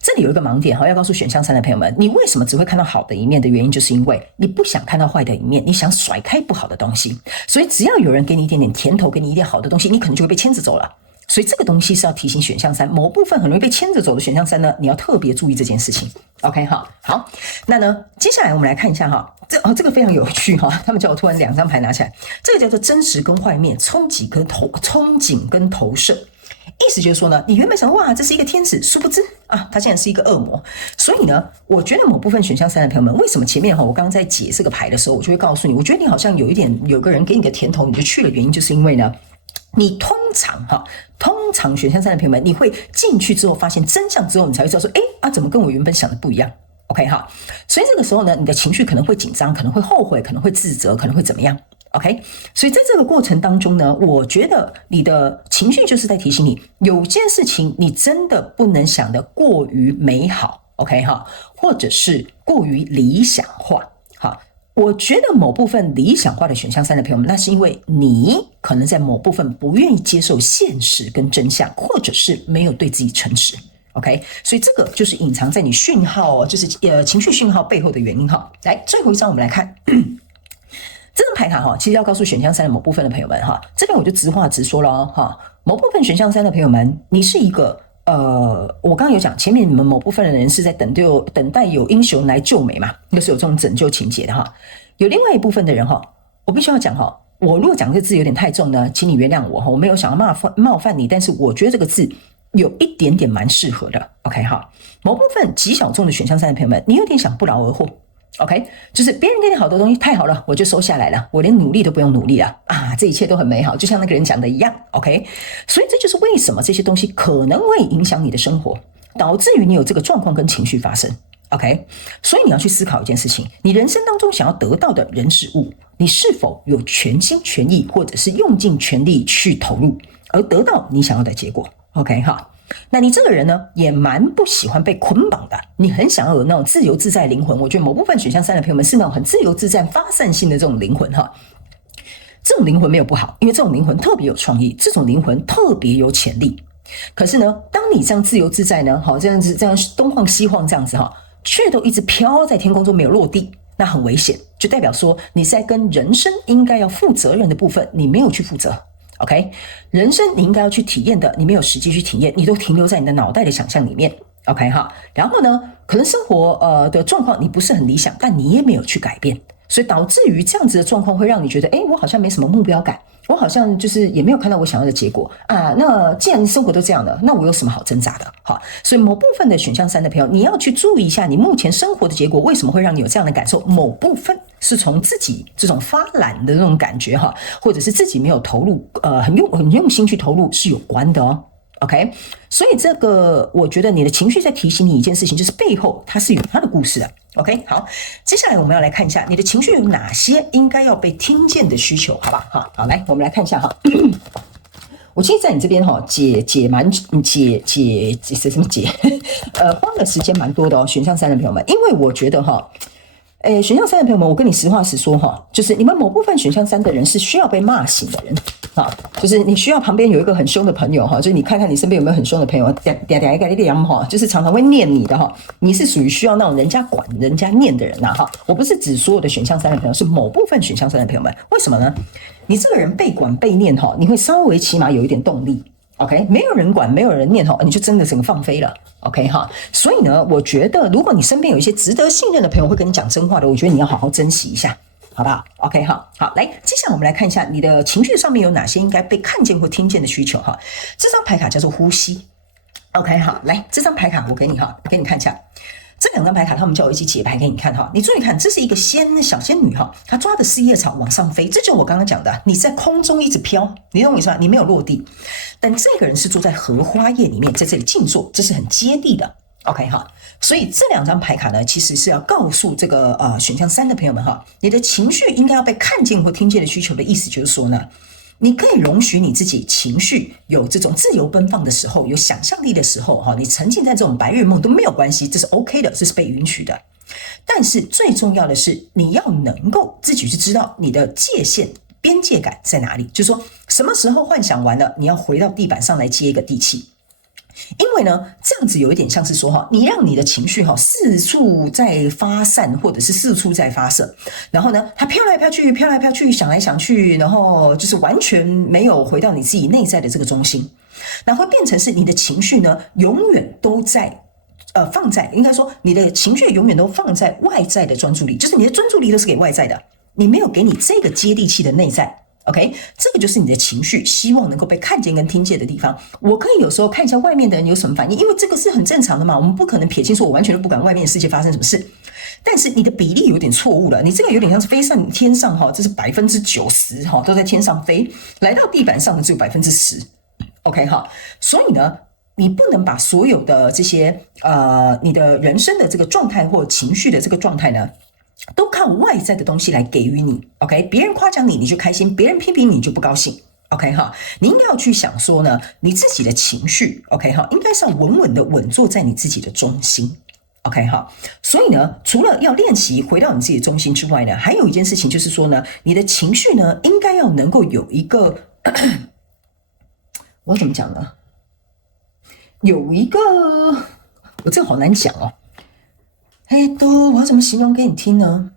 这里有一个盲点哈，要告诉选项3的朋友们，你为什么只会看到好的一面的原因，就是因为你不想看到坏的一面，你想甩开不好的东西，所以只要有人给你一点点甜头，给你一点好的东西，你可能就会被牵着走了。所以这个东西是要提醒选项3，某部分很容易被牵着走的选项3呢，你要特别注意这件事情。OK 哈，好，那呢，接下来我们来看一下哈，这个非常有趣哈，他们叫我突然2张牌拿起来，这个叫做真实跟幻灭，憧憬跟投射。意思就是说呢，你原本想哇，这是一个天使，殊不知啊，他现在是一个恶魔。所以呢，我觉得某部分选项3的朋友们，为什么前面哈，我刚刚在解这个牌的时候，我就会告诉你，我觉得你好像有个人给你个甜头，你就去了，原因就是因为呢，你通常选项3的朋友们，你会进去之后发现真相之后，你才会知道说，怎么跟我原本想的不一样 ？OK 哈，所以这个时候呢，你的情绪可能会紧张，可能会后悔，可能会自责，可能会怎么样？ OK， 所以在这个过程当中呢，我觉得你的情绪就是在提醒你，有件事情你真的不能想得过于美好 ，OK 哈，或者是过于理想化。好，我觉得某部分理想化的选项3的朋友们，那是因为你可能在某部分不愿意接受现实跟真相，或者是没有对自己诚实。OK， 所以这个就是隐藏在你讯号，就是情绪讯号背后的原因哈。来，最后一张我们来看。这张牌卡哈，其实要告诉选项3的某部分的朋友们哈，这边我就直话直说了哈。某部分选项3的朋友们，你是一个我刚刚有讲，前面你们某部分的人是在等待有英雄来救美嘛，就是有这种拯救情节的哈。有另外一部分的人哈，我必须要讲哈，我如果讲这个字有点太重呢，请你原谅我哈，我没有想要冒犯你，但是我觉得这个字有一点点蛮适合的。OK 哈，某部分极小众的选项3的朋友们，你有点想不劳而获。OK， 就是别人给你好的东西太好了，我就收下来了，我连努力都不用努力了啊，这一切都很美好，就像那个人讲的一样 OK， 所以这就是为什么这些东西可能会影响你的生活，导致于你有这个状况跟情绪发生 OK， 所以你要去思考一件事情，你人生当中想要得到的人事物，你是否有全心全意或者是用尽全力去投入，而得到你想要的结果 OK 哈。那你这个人呢，也蛮不喜欢被捆绑的，你很想要有那种自由自在灵魂。我觉得某部分选项3的朋友们是那种很自由自在、发散性的这种灵魂哈。这种灵魂没有不好，因为这种灵魂特别有创意，这种灵魂特别有潜力。可是呢，当你这样自由自在呢，好这样东晃西晃这样子哈，却都一直飘在天空中没有落地，那很危险，就代表说你是在跟人生应该要负责任的部分，你没有去负责。OK， 人生你应该要去体验的，你没有实际去体验，你都停留在你的脑袋的想象里面。OK 哈，然后呢，可能生活的状况你不是很理想，但你也没有去改变，所以导致于这样子的状况会让你觉得，我好像没什么目标感，我好像就是也没有看到我想要的结果啊。那既然生活都这样了，那我有什么好挣扎的？好，所以某部分的选项3的朋友，你要去注意一下，你目前生活的结果为什么会让你有这样的感受？某部分是从自己这种发懒的那种感觉哈，或者是自己没有投入，很用心去投入是有关的哦。OK， 所以这个我觉得你的情绪在提醒你一件事情，就是背后它是有它的故事的。OK， 好，接下来我们要来看一下你的情绪有哪些应该要被听见的需求，好吧？好，来我们来看一下哈。我其实在你这边哈花的时间蛮多的哦，选项3的朋友们，因为我觉得哈。选项3的朋友们，我跟你实话实说哈，就是你们某部分选项3的人是需要被骂醒的人啊，就是你需要旁边有一个很凶的朋友哈，就是你看看你身边有没有很凶的朋友，点一个点哈，就是常常会念你的哈，你是属于需要那种人家管人家念的人呐哈。我不是指所有的选项3的朋友，是某部分选项3的朋友们。为什么呢？你这个人被管被念哈，你会稍微起码有一点动力。OK， 没有人管，没有人念哈，你就真的整个放飞了。OK 哈，所以呢，我觉得如果你身边有一些值得信任的朋友会跟你讲真话的，我觉得你要好好珍惜一下。好不好 ？OK 哈，好，来，接下来我们来看一下你的情绪上面有哪些应该被看见或听见的需求哈。这张牌卡叫做呼吸 ，OK 好，来，这张牌卡我给你哈，给你看一下。这2张牌卡，他们叫我一起解牌给你看哈。你注意看，这是一个小仙女哈，她抓着四叶草往上飞，这就是我刚刚讲的，你在空中一直飘，你懂我意思吗？你没有落地，但这个人是坐在荷花叶里面，在这里静坐，这是很接地的。OK 哈，所以这2张牌卡呢，其实是要告诉这个选项3的朋友们哈，你的情绪应该要被看见或听见的需求的意思就是说呢，你可以容许你自己情绪有这种自由奔放的时候，有想象力的时候哈，你沉浸在这种白日梦都没有关系，这是 OK 的，这是被允许的。但是最重要的是，你要能够自己去知道你的界限、边界感在哪里，就是说什么时候幻想完了，你要回到地板上来接一个地气。因为呢，这样子有一点像是说哈，你让你的情绪哈四处在发散，或者是四处在发射，然后呢，它飘来飘去，飘来飘去，想来想去，然后就是完全没有回到你自己内在的这个中心，那会变成是你的情绪呢，永远都在放在，应该说你的情绪永远都放在外在的专注力，就是你的专注力都是给外在的，你没有给你这个接地气的内在。OK， 这个就是你的情绪希望能够被看见跟听见的地方。我可以有时候看一下外面的人有什么反应，因为这个是很正常的嘛，我们不可能撇清说我完全都不管外面的世界发生什么事。但是你的比例有点错误了，你这个有点像是飞上天上哈，这是90%哈，都在天上飞，来到地板上的只有10%。OK 哈，所以呢，你不能把所有的这些你的人生的这个状态或情绪的这个状态呢，都靠外在的东西来给予你 ，OK？ 别人夸奖你，你就开心；别人批评你，就不高兴 ，OK 哈？你应该要去想说呢，你自己的情绪 ，OK 哈，应该是要稳稳的稳坐在你自己的中心 ，OK 哈？所以呢，除了要练习回到你自己的中心之外呢，还有一件事情就是说呢，你的情绪呢，应该要能够有一个，我怎么讲呢？有一个，我这个好难讲哦。我要怎么形容给你听呢？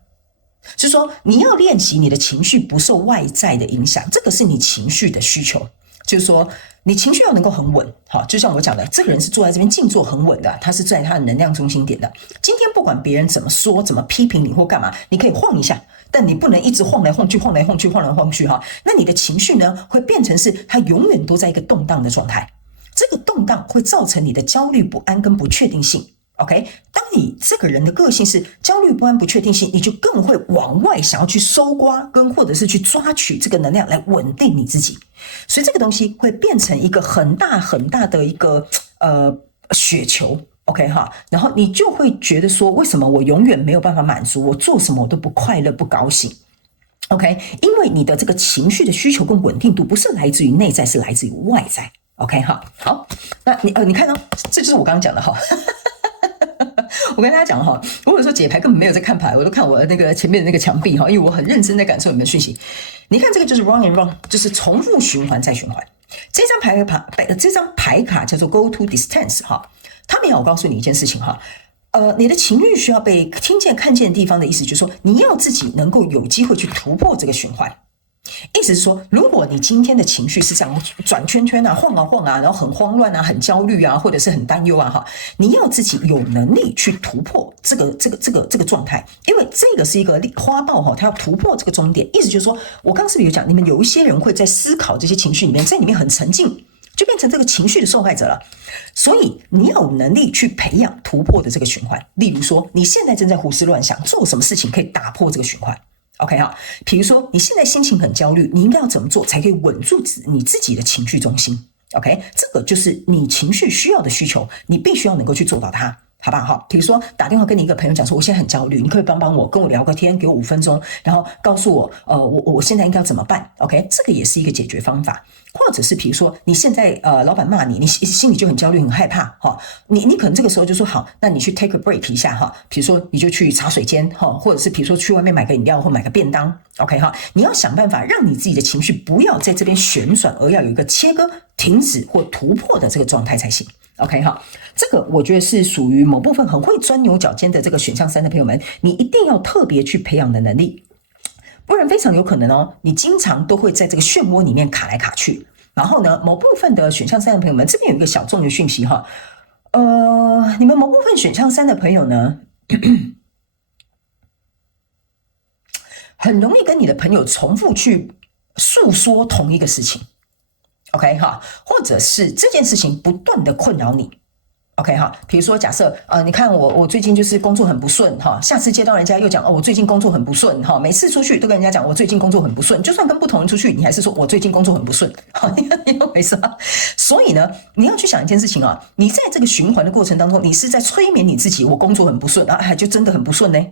就是说，你要练习你的情绪不受外在的影响，这个是你情绪的需求。就是说，你情绪要能够很稳，好，就像我讲的，这个人是坐在这边静坐很稳的，他是在他的能量中心点的。今天不管别人怎么说、怎么批评你或干嘛，你可以晃一下，但你不能一直晃来晃去、晃来晃去、晃来晃去哈。那你的情绪呢，会变成是它永远都在一个动荡的状态。这个动荡会造成你的焦虑、不安跟不确定性。OK， 当你这个人的个性是焦虑不安不确定性，你就更会往外想要去搜刮跟或者是去抓取这个能量来稳定你自己，所以这个东西会变成一个很大很大的一个雪球 OK 哈，然后你就会觉得说，为什么我永远没有办法满足，我做什么我都不快乐不高兴 OK， 因为你的这个情绪的需求跟稳定度不是来自于内在，是来自于外在 OK 哈，好，那你看哦，这就是我刚刚讲的哈。我跟大家讲哈，我有时候解牌根本没有在看牌，我都看我那个前面的那个墙壁哈，因为我很认真在感受你们的讯息。你看这个就是 round and round， 就是重复循环再循环。这张牌卡叫做 Go to Distance 哈，他们要我告诉你一件事情哈，你的情绪需要被听见看见的地方的意思就是说，你要自己能够有机会去突破这个循环。意思是说，如果你今天的情绪是这样转圈圈啊、晃啊晃啊，然后很慌乱啊、很焦虑啊，或者是很担忧啊，哈，你要自己有能力去突破这个状态，因为这个是一个花道哈，它要突破这个终点。意思就是说，我刚刚是不是有讲，你们有一些人会在思考这些情绪里面，在里面很沉浸，就变成这个情绪的受害者了。所以你要有能力去培养突破的这个循环。例如说，你现在正在胡思乱想，做什么事情可以打破这个循环？ OK 哈，比如说你现在心情很焦虑，你应该要怎么做才可以稳住你自己的情绪中心 ？OK， 这个就是你情绪需要的需求，你必须要能够去做到它。好不好？比如说打电话跟你一个朋友讲说，我现在很焦虑，你可以帮帮我，跟我聊个天，给我5分钟，然后告诉我，我现在应该要怎么办 ？OK， 这个也是一个解决方法。或者是比如说你现在老板骂你，你心里就很焦虑很害怕哈，你可能这个时候就说好，那你去 take a break 一下哈，比如说你就去茶水间哈，或者是比如说去外面买个饮料或买个便当 ，OK 哈，你要想办法让你自己的情绪不要在这边旋转，而要有一个切割、停止或突破的这个状态才行。OK 哈，这个我觉得是属于某部分很会钻牛角尖的这个选项3的朋友们，你一定要特别去培养的能力。不然非常有可能哦，你经常都会在这个漩涡里面卡来卡去。然后呢，某部分的选项3的朋友们，这边有一个小众的讯息哈，你们某部分选项3的朋友呢，很容易跟你的朋友重复去诉说同一个事情 ，OK 哈，或者是这件事情不断的困扰你。OK 哈，比如说假设你看我最近就是工作很不顺哈，下次接到人家又讲我最近工作很不顺哈，每次出去都跟人家讲我最近工作很不顺，就算跟不同人出去，你还是说我最近工作很不顺，好，你懂我意思吗？所以呢，你要去想一件事情啊，你在这个循环的过程当中，你是在催眠你自己，我工作很不顺啊，就真的很不顺呢，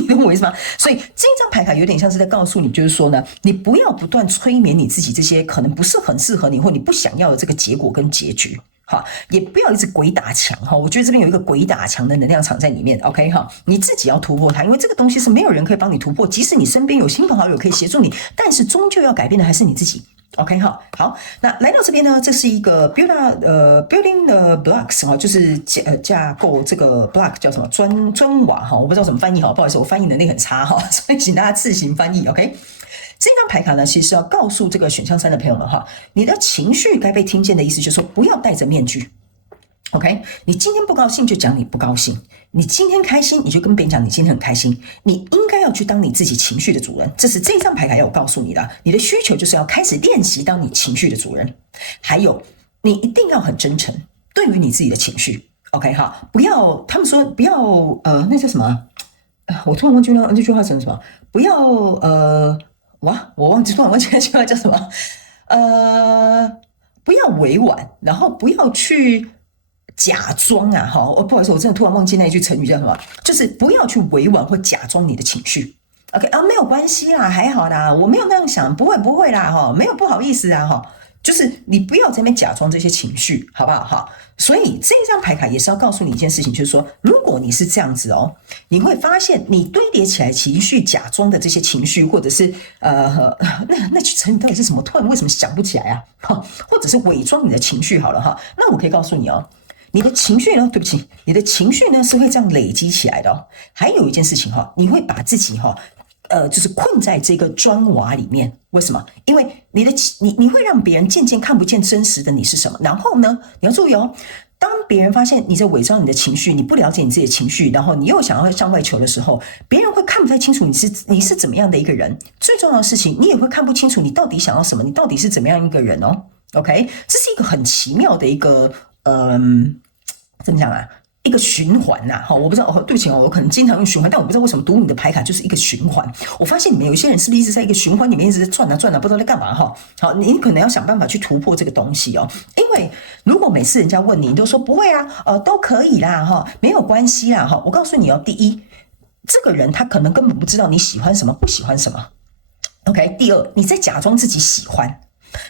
你懂我意思吗？所以这张牌卡有点像是在告诉你，就是说呢，你不要不断催眠你自己这些可能不是很适合你或你不想要的这个结果跟结局。好，也不要一直鬼打墙哈，我觉得这边有一个鬼打墙的能量场在里面 ，OK 哈，你自己要突破它，因为这个东西是没有人可以帮你突破，即使你身边有亲朋好友可以协助你，但是终究要改变的还是你自己 ，OK 哈，好，那来到这边呢，这是一个 building the blocks 哈，就是架构这个 block 叫什么砖瓦哈，我不知道怎么翻译哈，不好意思，我翻译能力很差哈，所以请大家自行翻译 ，OK。这张牌卡呢，其实要告诉这个选项3的朋友们哈，你的情绪该被听见的意思就是说，不要戴着面具。OK， 你今天不高兴就讲你不高兴，你今天开心你就跟别人讲你今天很开心，你应该要去当你自己情绪的主人，这是这张牌卡要告诉你的。你的需求就是要开始练习当你情绪的主人，还有你一定要很真诚，对于你自己的情绪。OK 哈，不要他们说不要那叫什么？我突然忘记那句话成什么？不要我忘记突然忘记那句话叫什么？不要委婉，然后不要去假装啊，哈，不好意思，我真的突然忘记那一句成语叫什么，就是不要去委婉或假装你的情绪。OK 啊，没有关系啦，还好啦，我没有那样想，不会啦，哈，没有不好意思啊，哈。就是你不要在那边假装这些情绪，好不好？哈，所以这张牌卡也是要告诉你一件事情，就是说，如果你是这样子哦，你会发现你堆叠起来情绪、假装的这些情绪，或者是那句成语到底是什么？突然为什么想不起来啊？哈，或者是伪装你的情绪好了哈。那我可以告诉你哦，你的情绪呢？对不起，你的情绪呢是会这样累积起来的哦。还有一件事情哈，你会把自己哈。就是困在这个砖瓦里面，为什么？因为你会让别人渐渐看不见真实的你是什么。然后呢，你要注意哦，当别人发现你在伪装你的情绪，你不了解你自己的情绪，然后你又想要向外求的时候，别人会看不太清楚你是怎么样的一个人。最重要的事情，你也会看不清楚你到底想要什么，你到底是怎么样一个人哦。OK， 这是一个很奇妙的一个怎么讲啊？一个循环呐，哈，我不知道，对不起哦，我可能经常用循环，但我不知道为什么读你的牌卡就是一个循环。我发现你们有一些人是不是一直在一个循环里面一直在转啊转啊，不知道在干嘛哈。好，你可能要想办法去突破这个东西哦，因为如果每次人家问你，你都说不会啊，都可以啦，哈，没有关系啦，哈。我告诉你哦，第一，这个人他可能根本不知道你喜欢什么，不喜欢什么。OK， 第二，你在假装自己喜欢，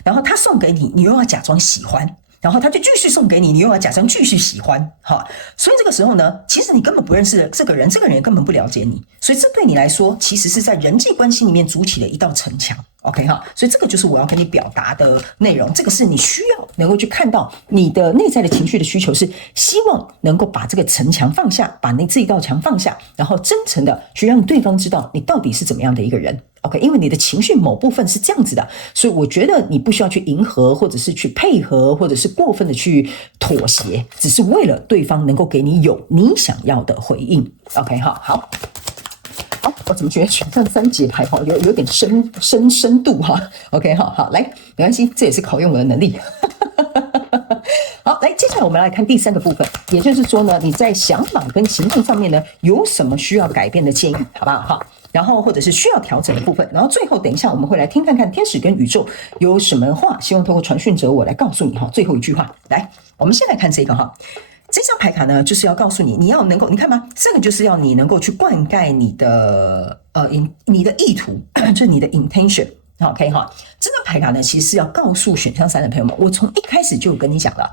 然后他送给你，你又要假装喜欢。然后他就继续送给你，你又要假装继续喜欢，哈，所以这个时候呢，其实你根本不认识这个人，这个人也根本不了解你，所以这对你来说，其实是在人际关系里面筑起了一道城墙 ，OK 哈，所以这个就是我要跟你表达的内容，这个是你需要能够去看到你的内在的情绪的需求，是希望能够把这个城墙放下，把那这一道墙放下，然后真诚的去让对方知道你到底是怎么样的一个人。OK， 因为你的情绪某部分是这样子的，所以我觉得你不需要去迎合，或者是去配合，或者是过分的去妥协，只是为了对方能够给你有你想要的回应。OK， 好，我怎么觉得选项3解牌有点深度哈 ？OK， 好，来，没关系，这也是考验我的能力。好，来，接下来我们来看第3个部分，也就是说呢，你在想法跟行动上面呢，有什么需要改变的建议，好不好？哈。然后或者是需要调整的部分，然后最后等一下我们会来听看看天使跟宇宙有什么话，希望透过传讯者我来告诉你哈。最后一句话，来，我们先来看这个哈，这张牌卡呢，就是要告诉你，你要能够，你看吗？这个就是要你能够去灌溉你的你的意图，就是你的 intention。OK 哈，这张牌卡呢，其实是要告诉选项3的朋友们，我从一开始就有跟你讲了，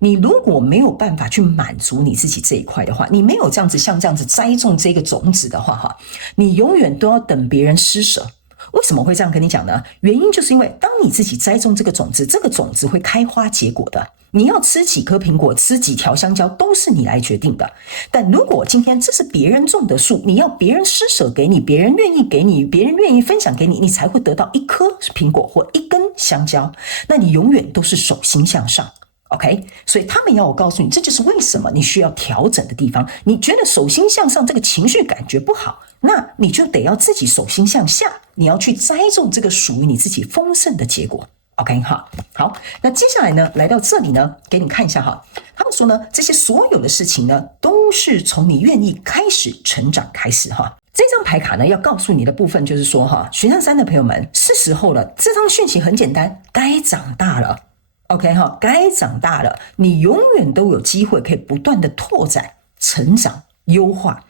你如果没有办法去满足你自己这一块的话，你没有这样子像这样子栽种这个种子的话，哈，你永远都要等别人施舍。为什么会这样跟你讲呢？原因就是因为当你自己栽种这个种子，这个种子会开花结果的。你要吃几颗苹果，吃几条香蕉，都是你来决定的。但如果今天这是别人种的树，你要别人施舍给你，别人愿意给你，别人愿意分享给你，你才会得到一颗苹果或一根香蕉。那你永远都是手心向上。OK， 所以他们要我告诉你，这就是为什么你需要调整的地方。你觉得手心向上这个情绪感觉不好，那你就得要自己手心向下，你要去栽种这个属于你自己丰盛的结果。OK 哈，好，那接下来呢，来到这里呢，给你看一下哈。他们说呢，这些所有的事情呢，都是从你愿意开始成长开始哈。这张牌卡呢，要告诉你的部分就是说哈，选项3的朋友们，是时候了。这张讯息很简单，该长大了。OK 哈，该长大了，你永远都有机会可以不断的拓展、成长、优化。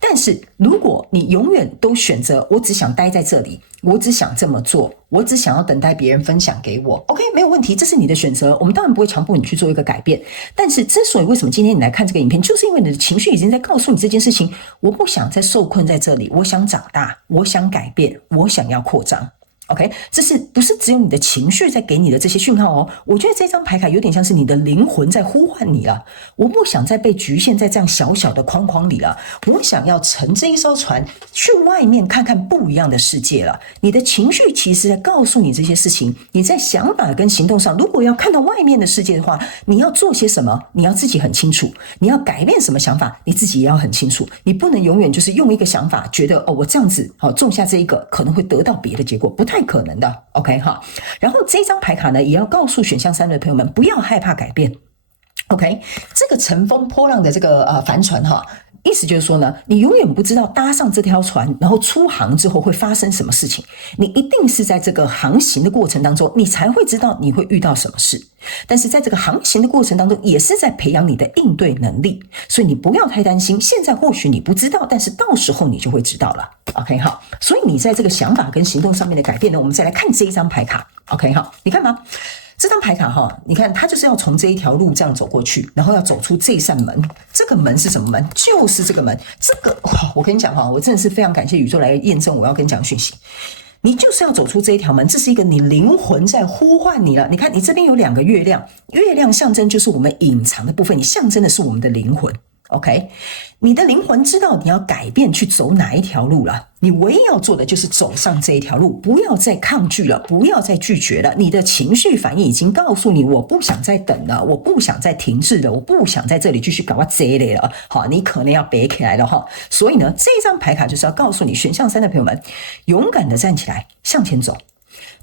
但是如果你永远都选择我只想待在这里，我只想这么做，我只想要等待别人分享给我 OK 没有问题，这是你的选择，我们当然不会强迫你去做一个改变。但是之所以为什么今天你来看这个影片，就是因为你的情绪已经在告诉你这件事情，我不想再受困在这里，我想长大，我想改变，我想要扩张。OK， 这是不是只有你的情绪在给你的这些讯号哦？我觉得这张牌卡有点像是你的灵魂在呼唤你了。我不想再被局限在这样小小的框框里了，我想要乘这一艘船去外面看看不一样的世界了。你的情绪其实在告诉你这些事情，你在想法跟行动上，如果要看到外面的世界的话，你要做些什么？你要自己很清楚。你要改变什么想法，你自己也要很清楚。你不能永远就是用一个想法，觉得我这样子种下这一个可能会得到别的结果，不太可能的 OK 哈。然后这张牌卡呢，也要告诉选项3的朋友们，不要害怕改变 OK。 这个乘风破浪的这个帆船哈，意思就是说呢，你永远不知道搭上这条船，然后出航之后会发生什么事情。你一定是在这个航行的过程当中，你才会知道你会遇到什么事。但是在这个航行的过程当中，也是在培养你的应对能力。所以你不要太担心，现在或许你不知道，但是到时候你就会知道了。OK 好，所以你在这个想法跟行动上面的改变呢，我们再来看这一张牌卡。OK 好，你看吗？这张牌卡哈，你看它就是要从这一条路这样走过去，然后要走出这扇门。这个门是什么门？就是这个门。这个我跟你讲哈，我真的是非常感谢宇宙来验证我要跟你讲的讯息。你就是要走出这一条门，这是一个你灵魂在呼唤你了。你看，你这边有2个月亮，月亮象征就是我们隐藏的部分，你象征的是我们的灵魂。OK， 你的灵魂知道你要改变去走哪一条路了，你唯一要做的就是走上这一条路，不要再抗拒了，不要再拒绝了。你的情绪反应已经告诉你，我不想再等了，我不想再停滞了，我不想在这里继续搞这类了。好，你可能要背起来了哈。所以呢，这张牌卡就是要告诉你，选项3的朋友们，勇敢的站起来，向前走。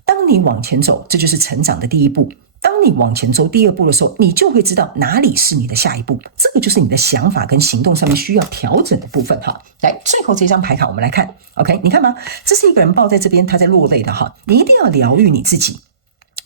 当你往前走，这就是成长的第一步。当你往前走第2步的时候，你就会知道哪里是你的下一步。这个就是你的想法跟行动上面需要调整的部分哈。来，最后这张牌卡我们来看 OK， 你看吗？这是一个人抱在这边，他在落泪的哈。你一定要疗愈你自己。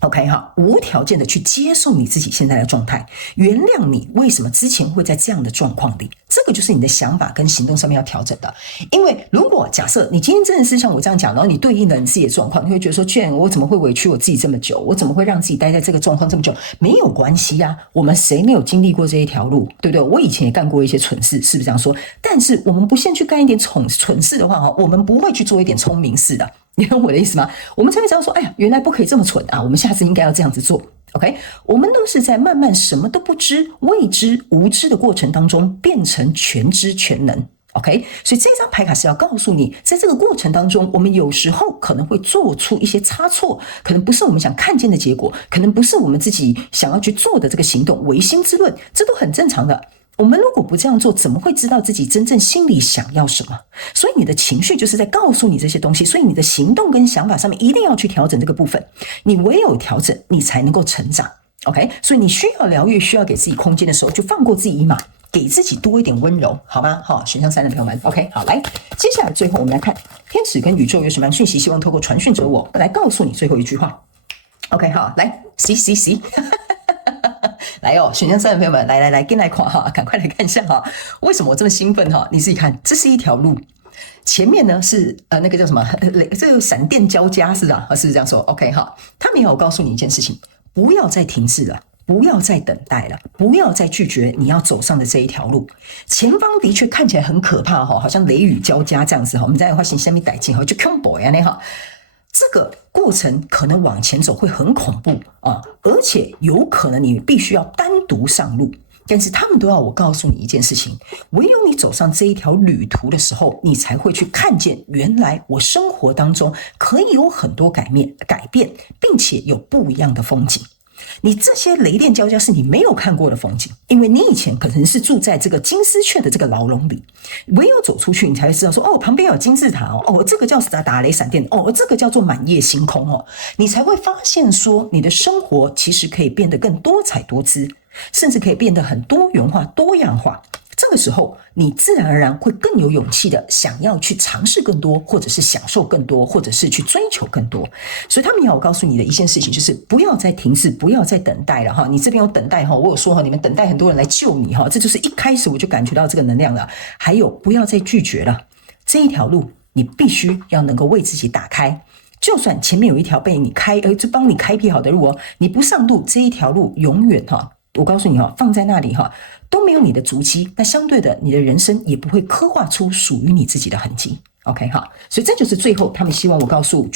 OK 哈，无条件的去接受你自己现在的状态，原谅你为什么之前会在这样的状况里，这个就是你的想法跟行动上面要调整的。因为如果假设你今天真的是像我这样讲，然后你对应了你自己的状况，你会觉得说，卷我怎么会委屈我自己这么久，我怎么会让自己待在这个状况这么久？没有关系啊，我们谁没有经历过这一条路，对不对？我以前也干过一些蠢事，是不是这样说？但是我们不先去干一点蠢事的话，我们不会去做一点聪明事的。你懂我的意思吗？我们才会知道说，哎呀，原来不可以这么蠢啊！我们下次应该要这样子做。OK， 我们都是在慢慢什么都不知、未知、无知的过程当中，变成全知全能。OK， 所以这张牌卡是要告诉你，在这个过程当中，我们有时候可能会做出一些差错，可能不是我们想看见的结果，可能不是我们自己想要去做的这个行动，唯心之论，这都很正常的。我们如果不这样做，怎么会知道自己真正心里想要什么？所以你的情绪就是在告诉你这些东西，所以你的行动跟想法上面一定要去调整这个部分。你唯有调整，你才能够成长。OK， 所以你需要疗愈，需要给自己空间的时候，就放过自己一马，给自己多一点温柔，好吗？好，选项3的朋友们 ，OK， 好，来，接下来最后我们来看天使跟宇宙有什么样的讯息，希望透过传讯者我来告诉你最后一句话。OK， 好，来，洗。来哦，选项3的朋友们，来，跟来看哈，赶快来看一下哈，为什么我这么兴奋哈？你自己看，这是一条路。前面呢是那个叫什么？这个闪电交加是吧？是不是这样说 ？OK 哈，他没有告诉你一件事情，不要再停滞了，不要再等待了，不要再拒绝你要走上的这一条路。前方的确看起来很可怕哈，好像雷雨交加这样子哈。我们在发现下面带进哈，就 combo 呀那哈。这个过程可能往前走会很恐怖啊，而且有可能你必须要单独上路。但是他们都要我告诉你一件事情，唯有你走上这一条旅途的时候，你才会去看见原来我生活当中可以有很多改变，并且有不一样的风景。你这些雷电交加是你没有看过的风景，因为你以前可能是住在这个金丝雀的这个牢笼里，唯有走出去你才会知道说，哦，旁边有金字塔哦，这个叫打雷闪电哦，这个叫做满夜星空哦，你才会发现说你的生活其实可以变得更多彩多姿，甚至可以变得很多元化多样化。这个时候你自然而然会更有勇气的想要去尝试更多，或者是享受更多，或者是去追求更多。所以他们要我告诉你的一件事情就是不要再停滞，不要再等待了哈。你这边有等待哈，我有说哈，你们等待很多人来救你哈，这就是一开始我就感觉到这个能量了。还有不要再拒绝了，这一条路你必须要能够为自己打开。就算前面有一条被你就帮你开辟好的路哦，你不上路，这一条路永远哈，我告诉你哈，放在那里哈都没有你的足迹，那相对的，你的人生也不会刻画出属于你自己的痕迹。OK 哈，所以这就是最后他们希望我告诉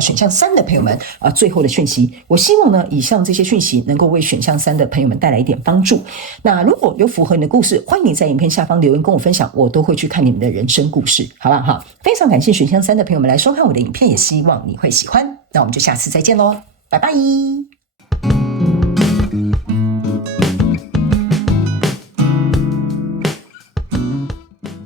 选项3的朋友们最后的讯息。我希望呢，以上这些讯息能够为选项3的朋友们带来一点帮助。那如果有符合你的故事，欢迎你在影片下方留言跟我分享，我都会去看你们的人生故事，好不好哈？非常感谢选项3的朋友们来收看我的影片，也希望你会喜欢。那我们就下次再见喽，拜拜。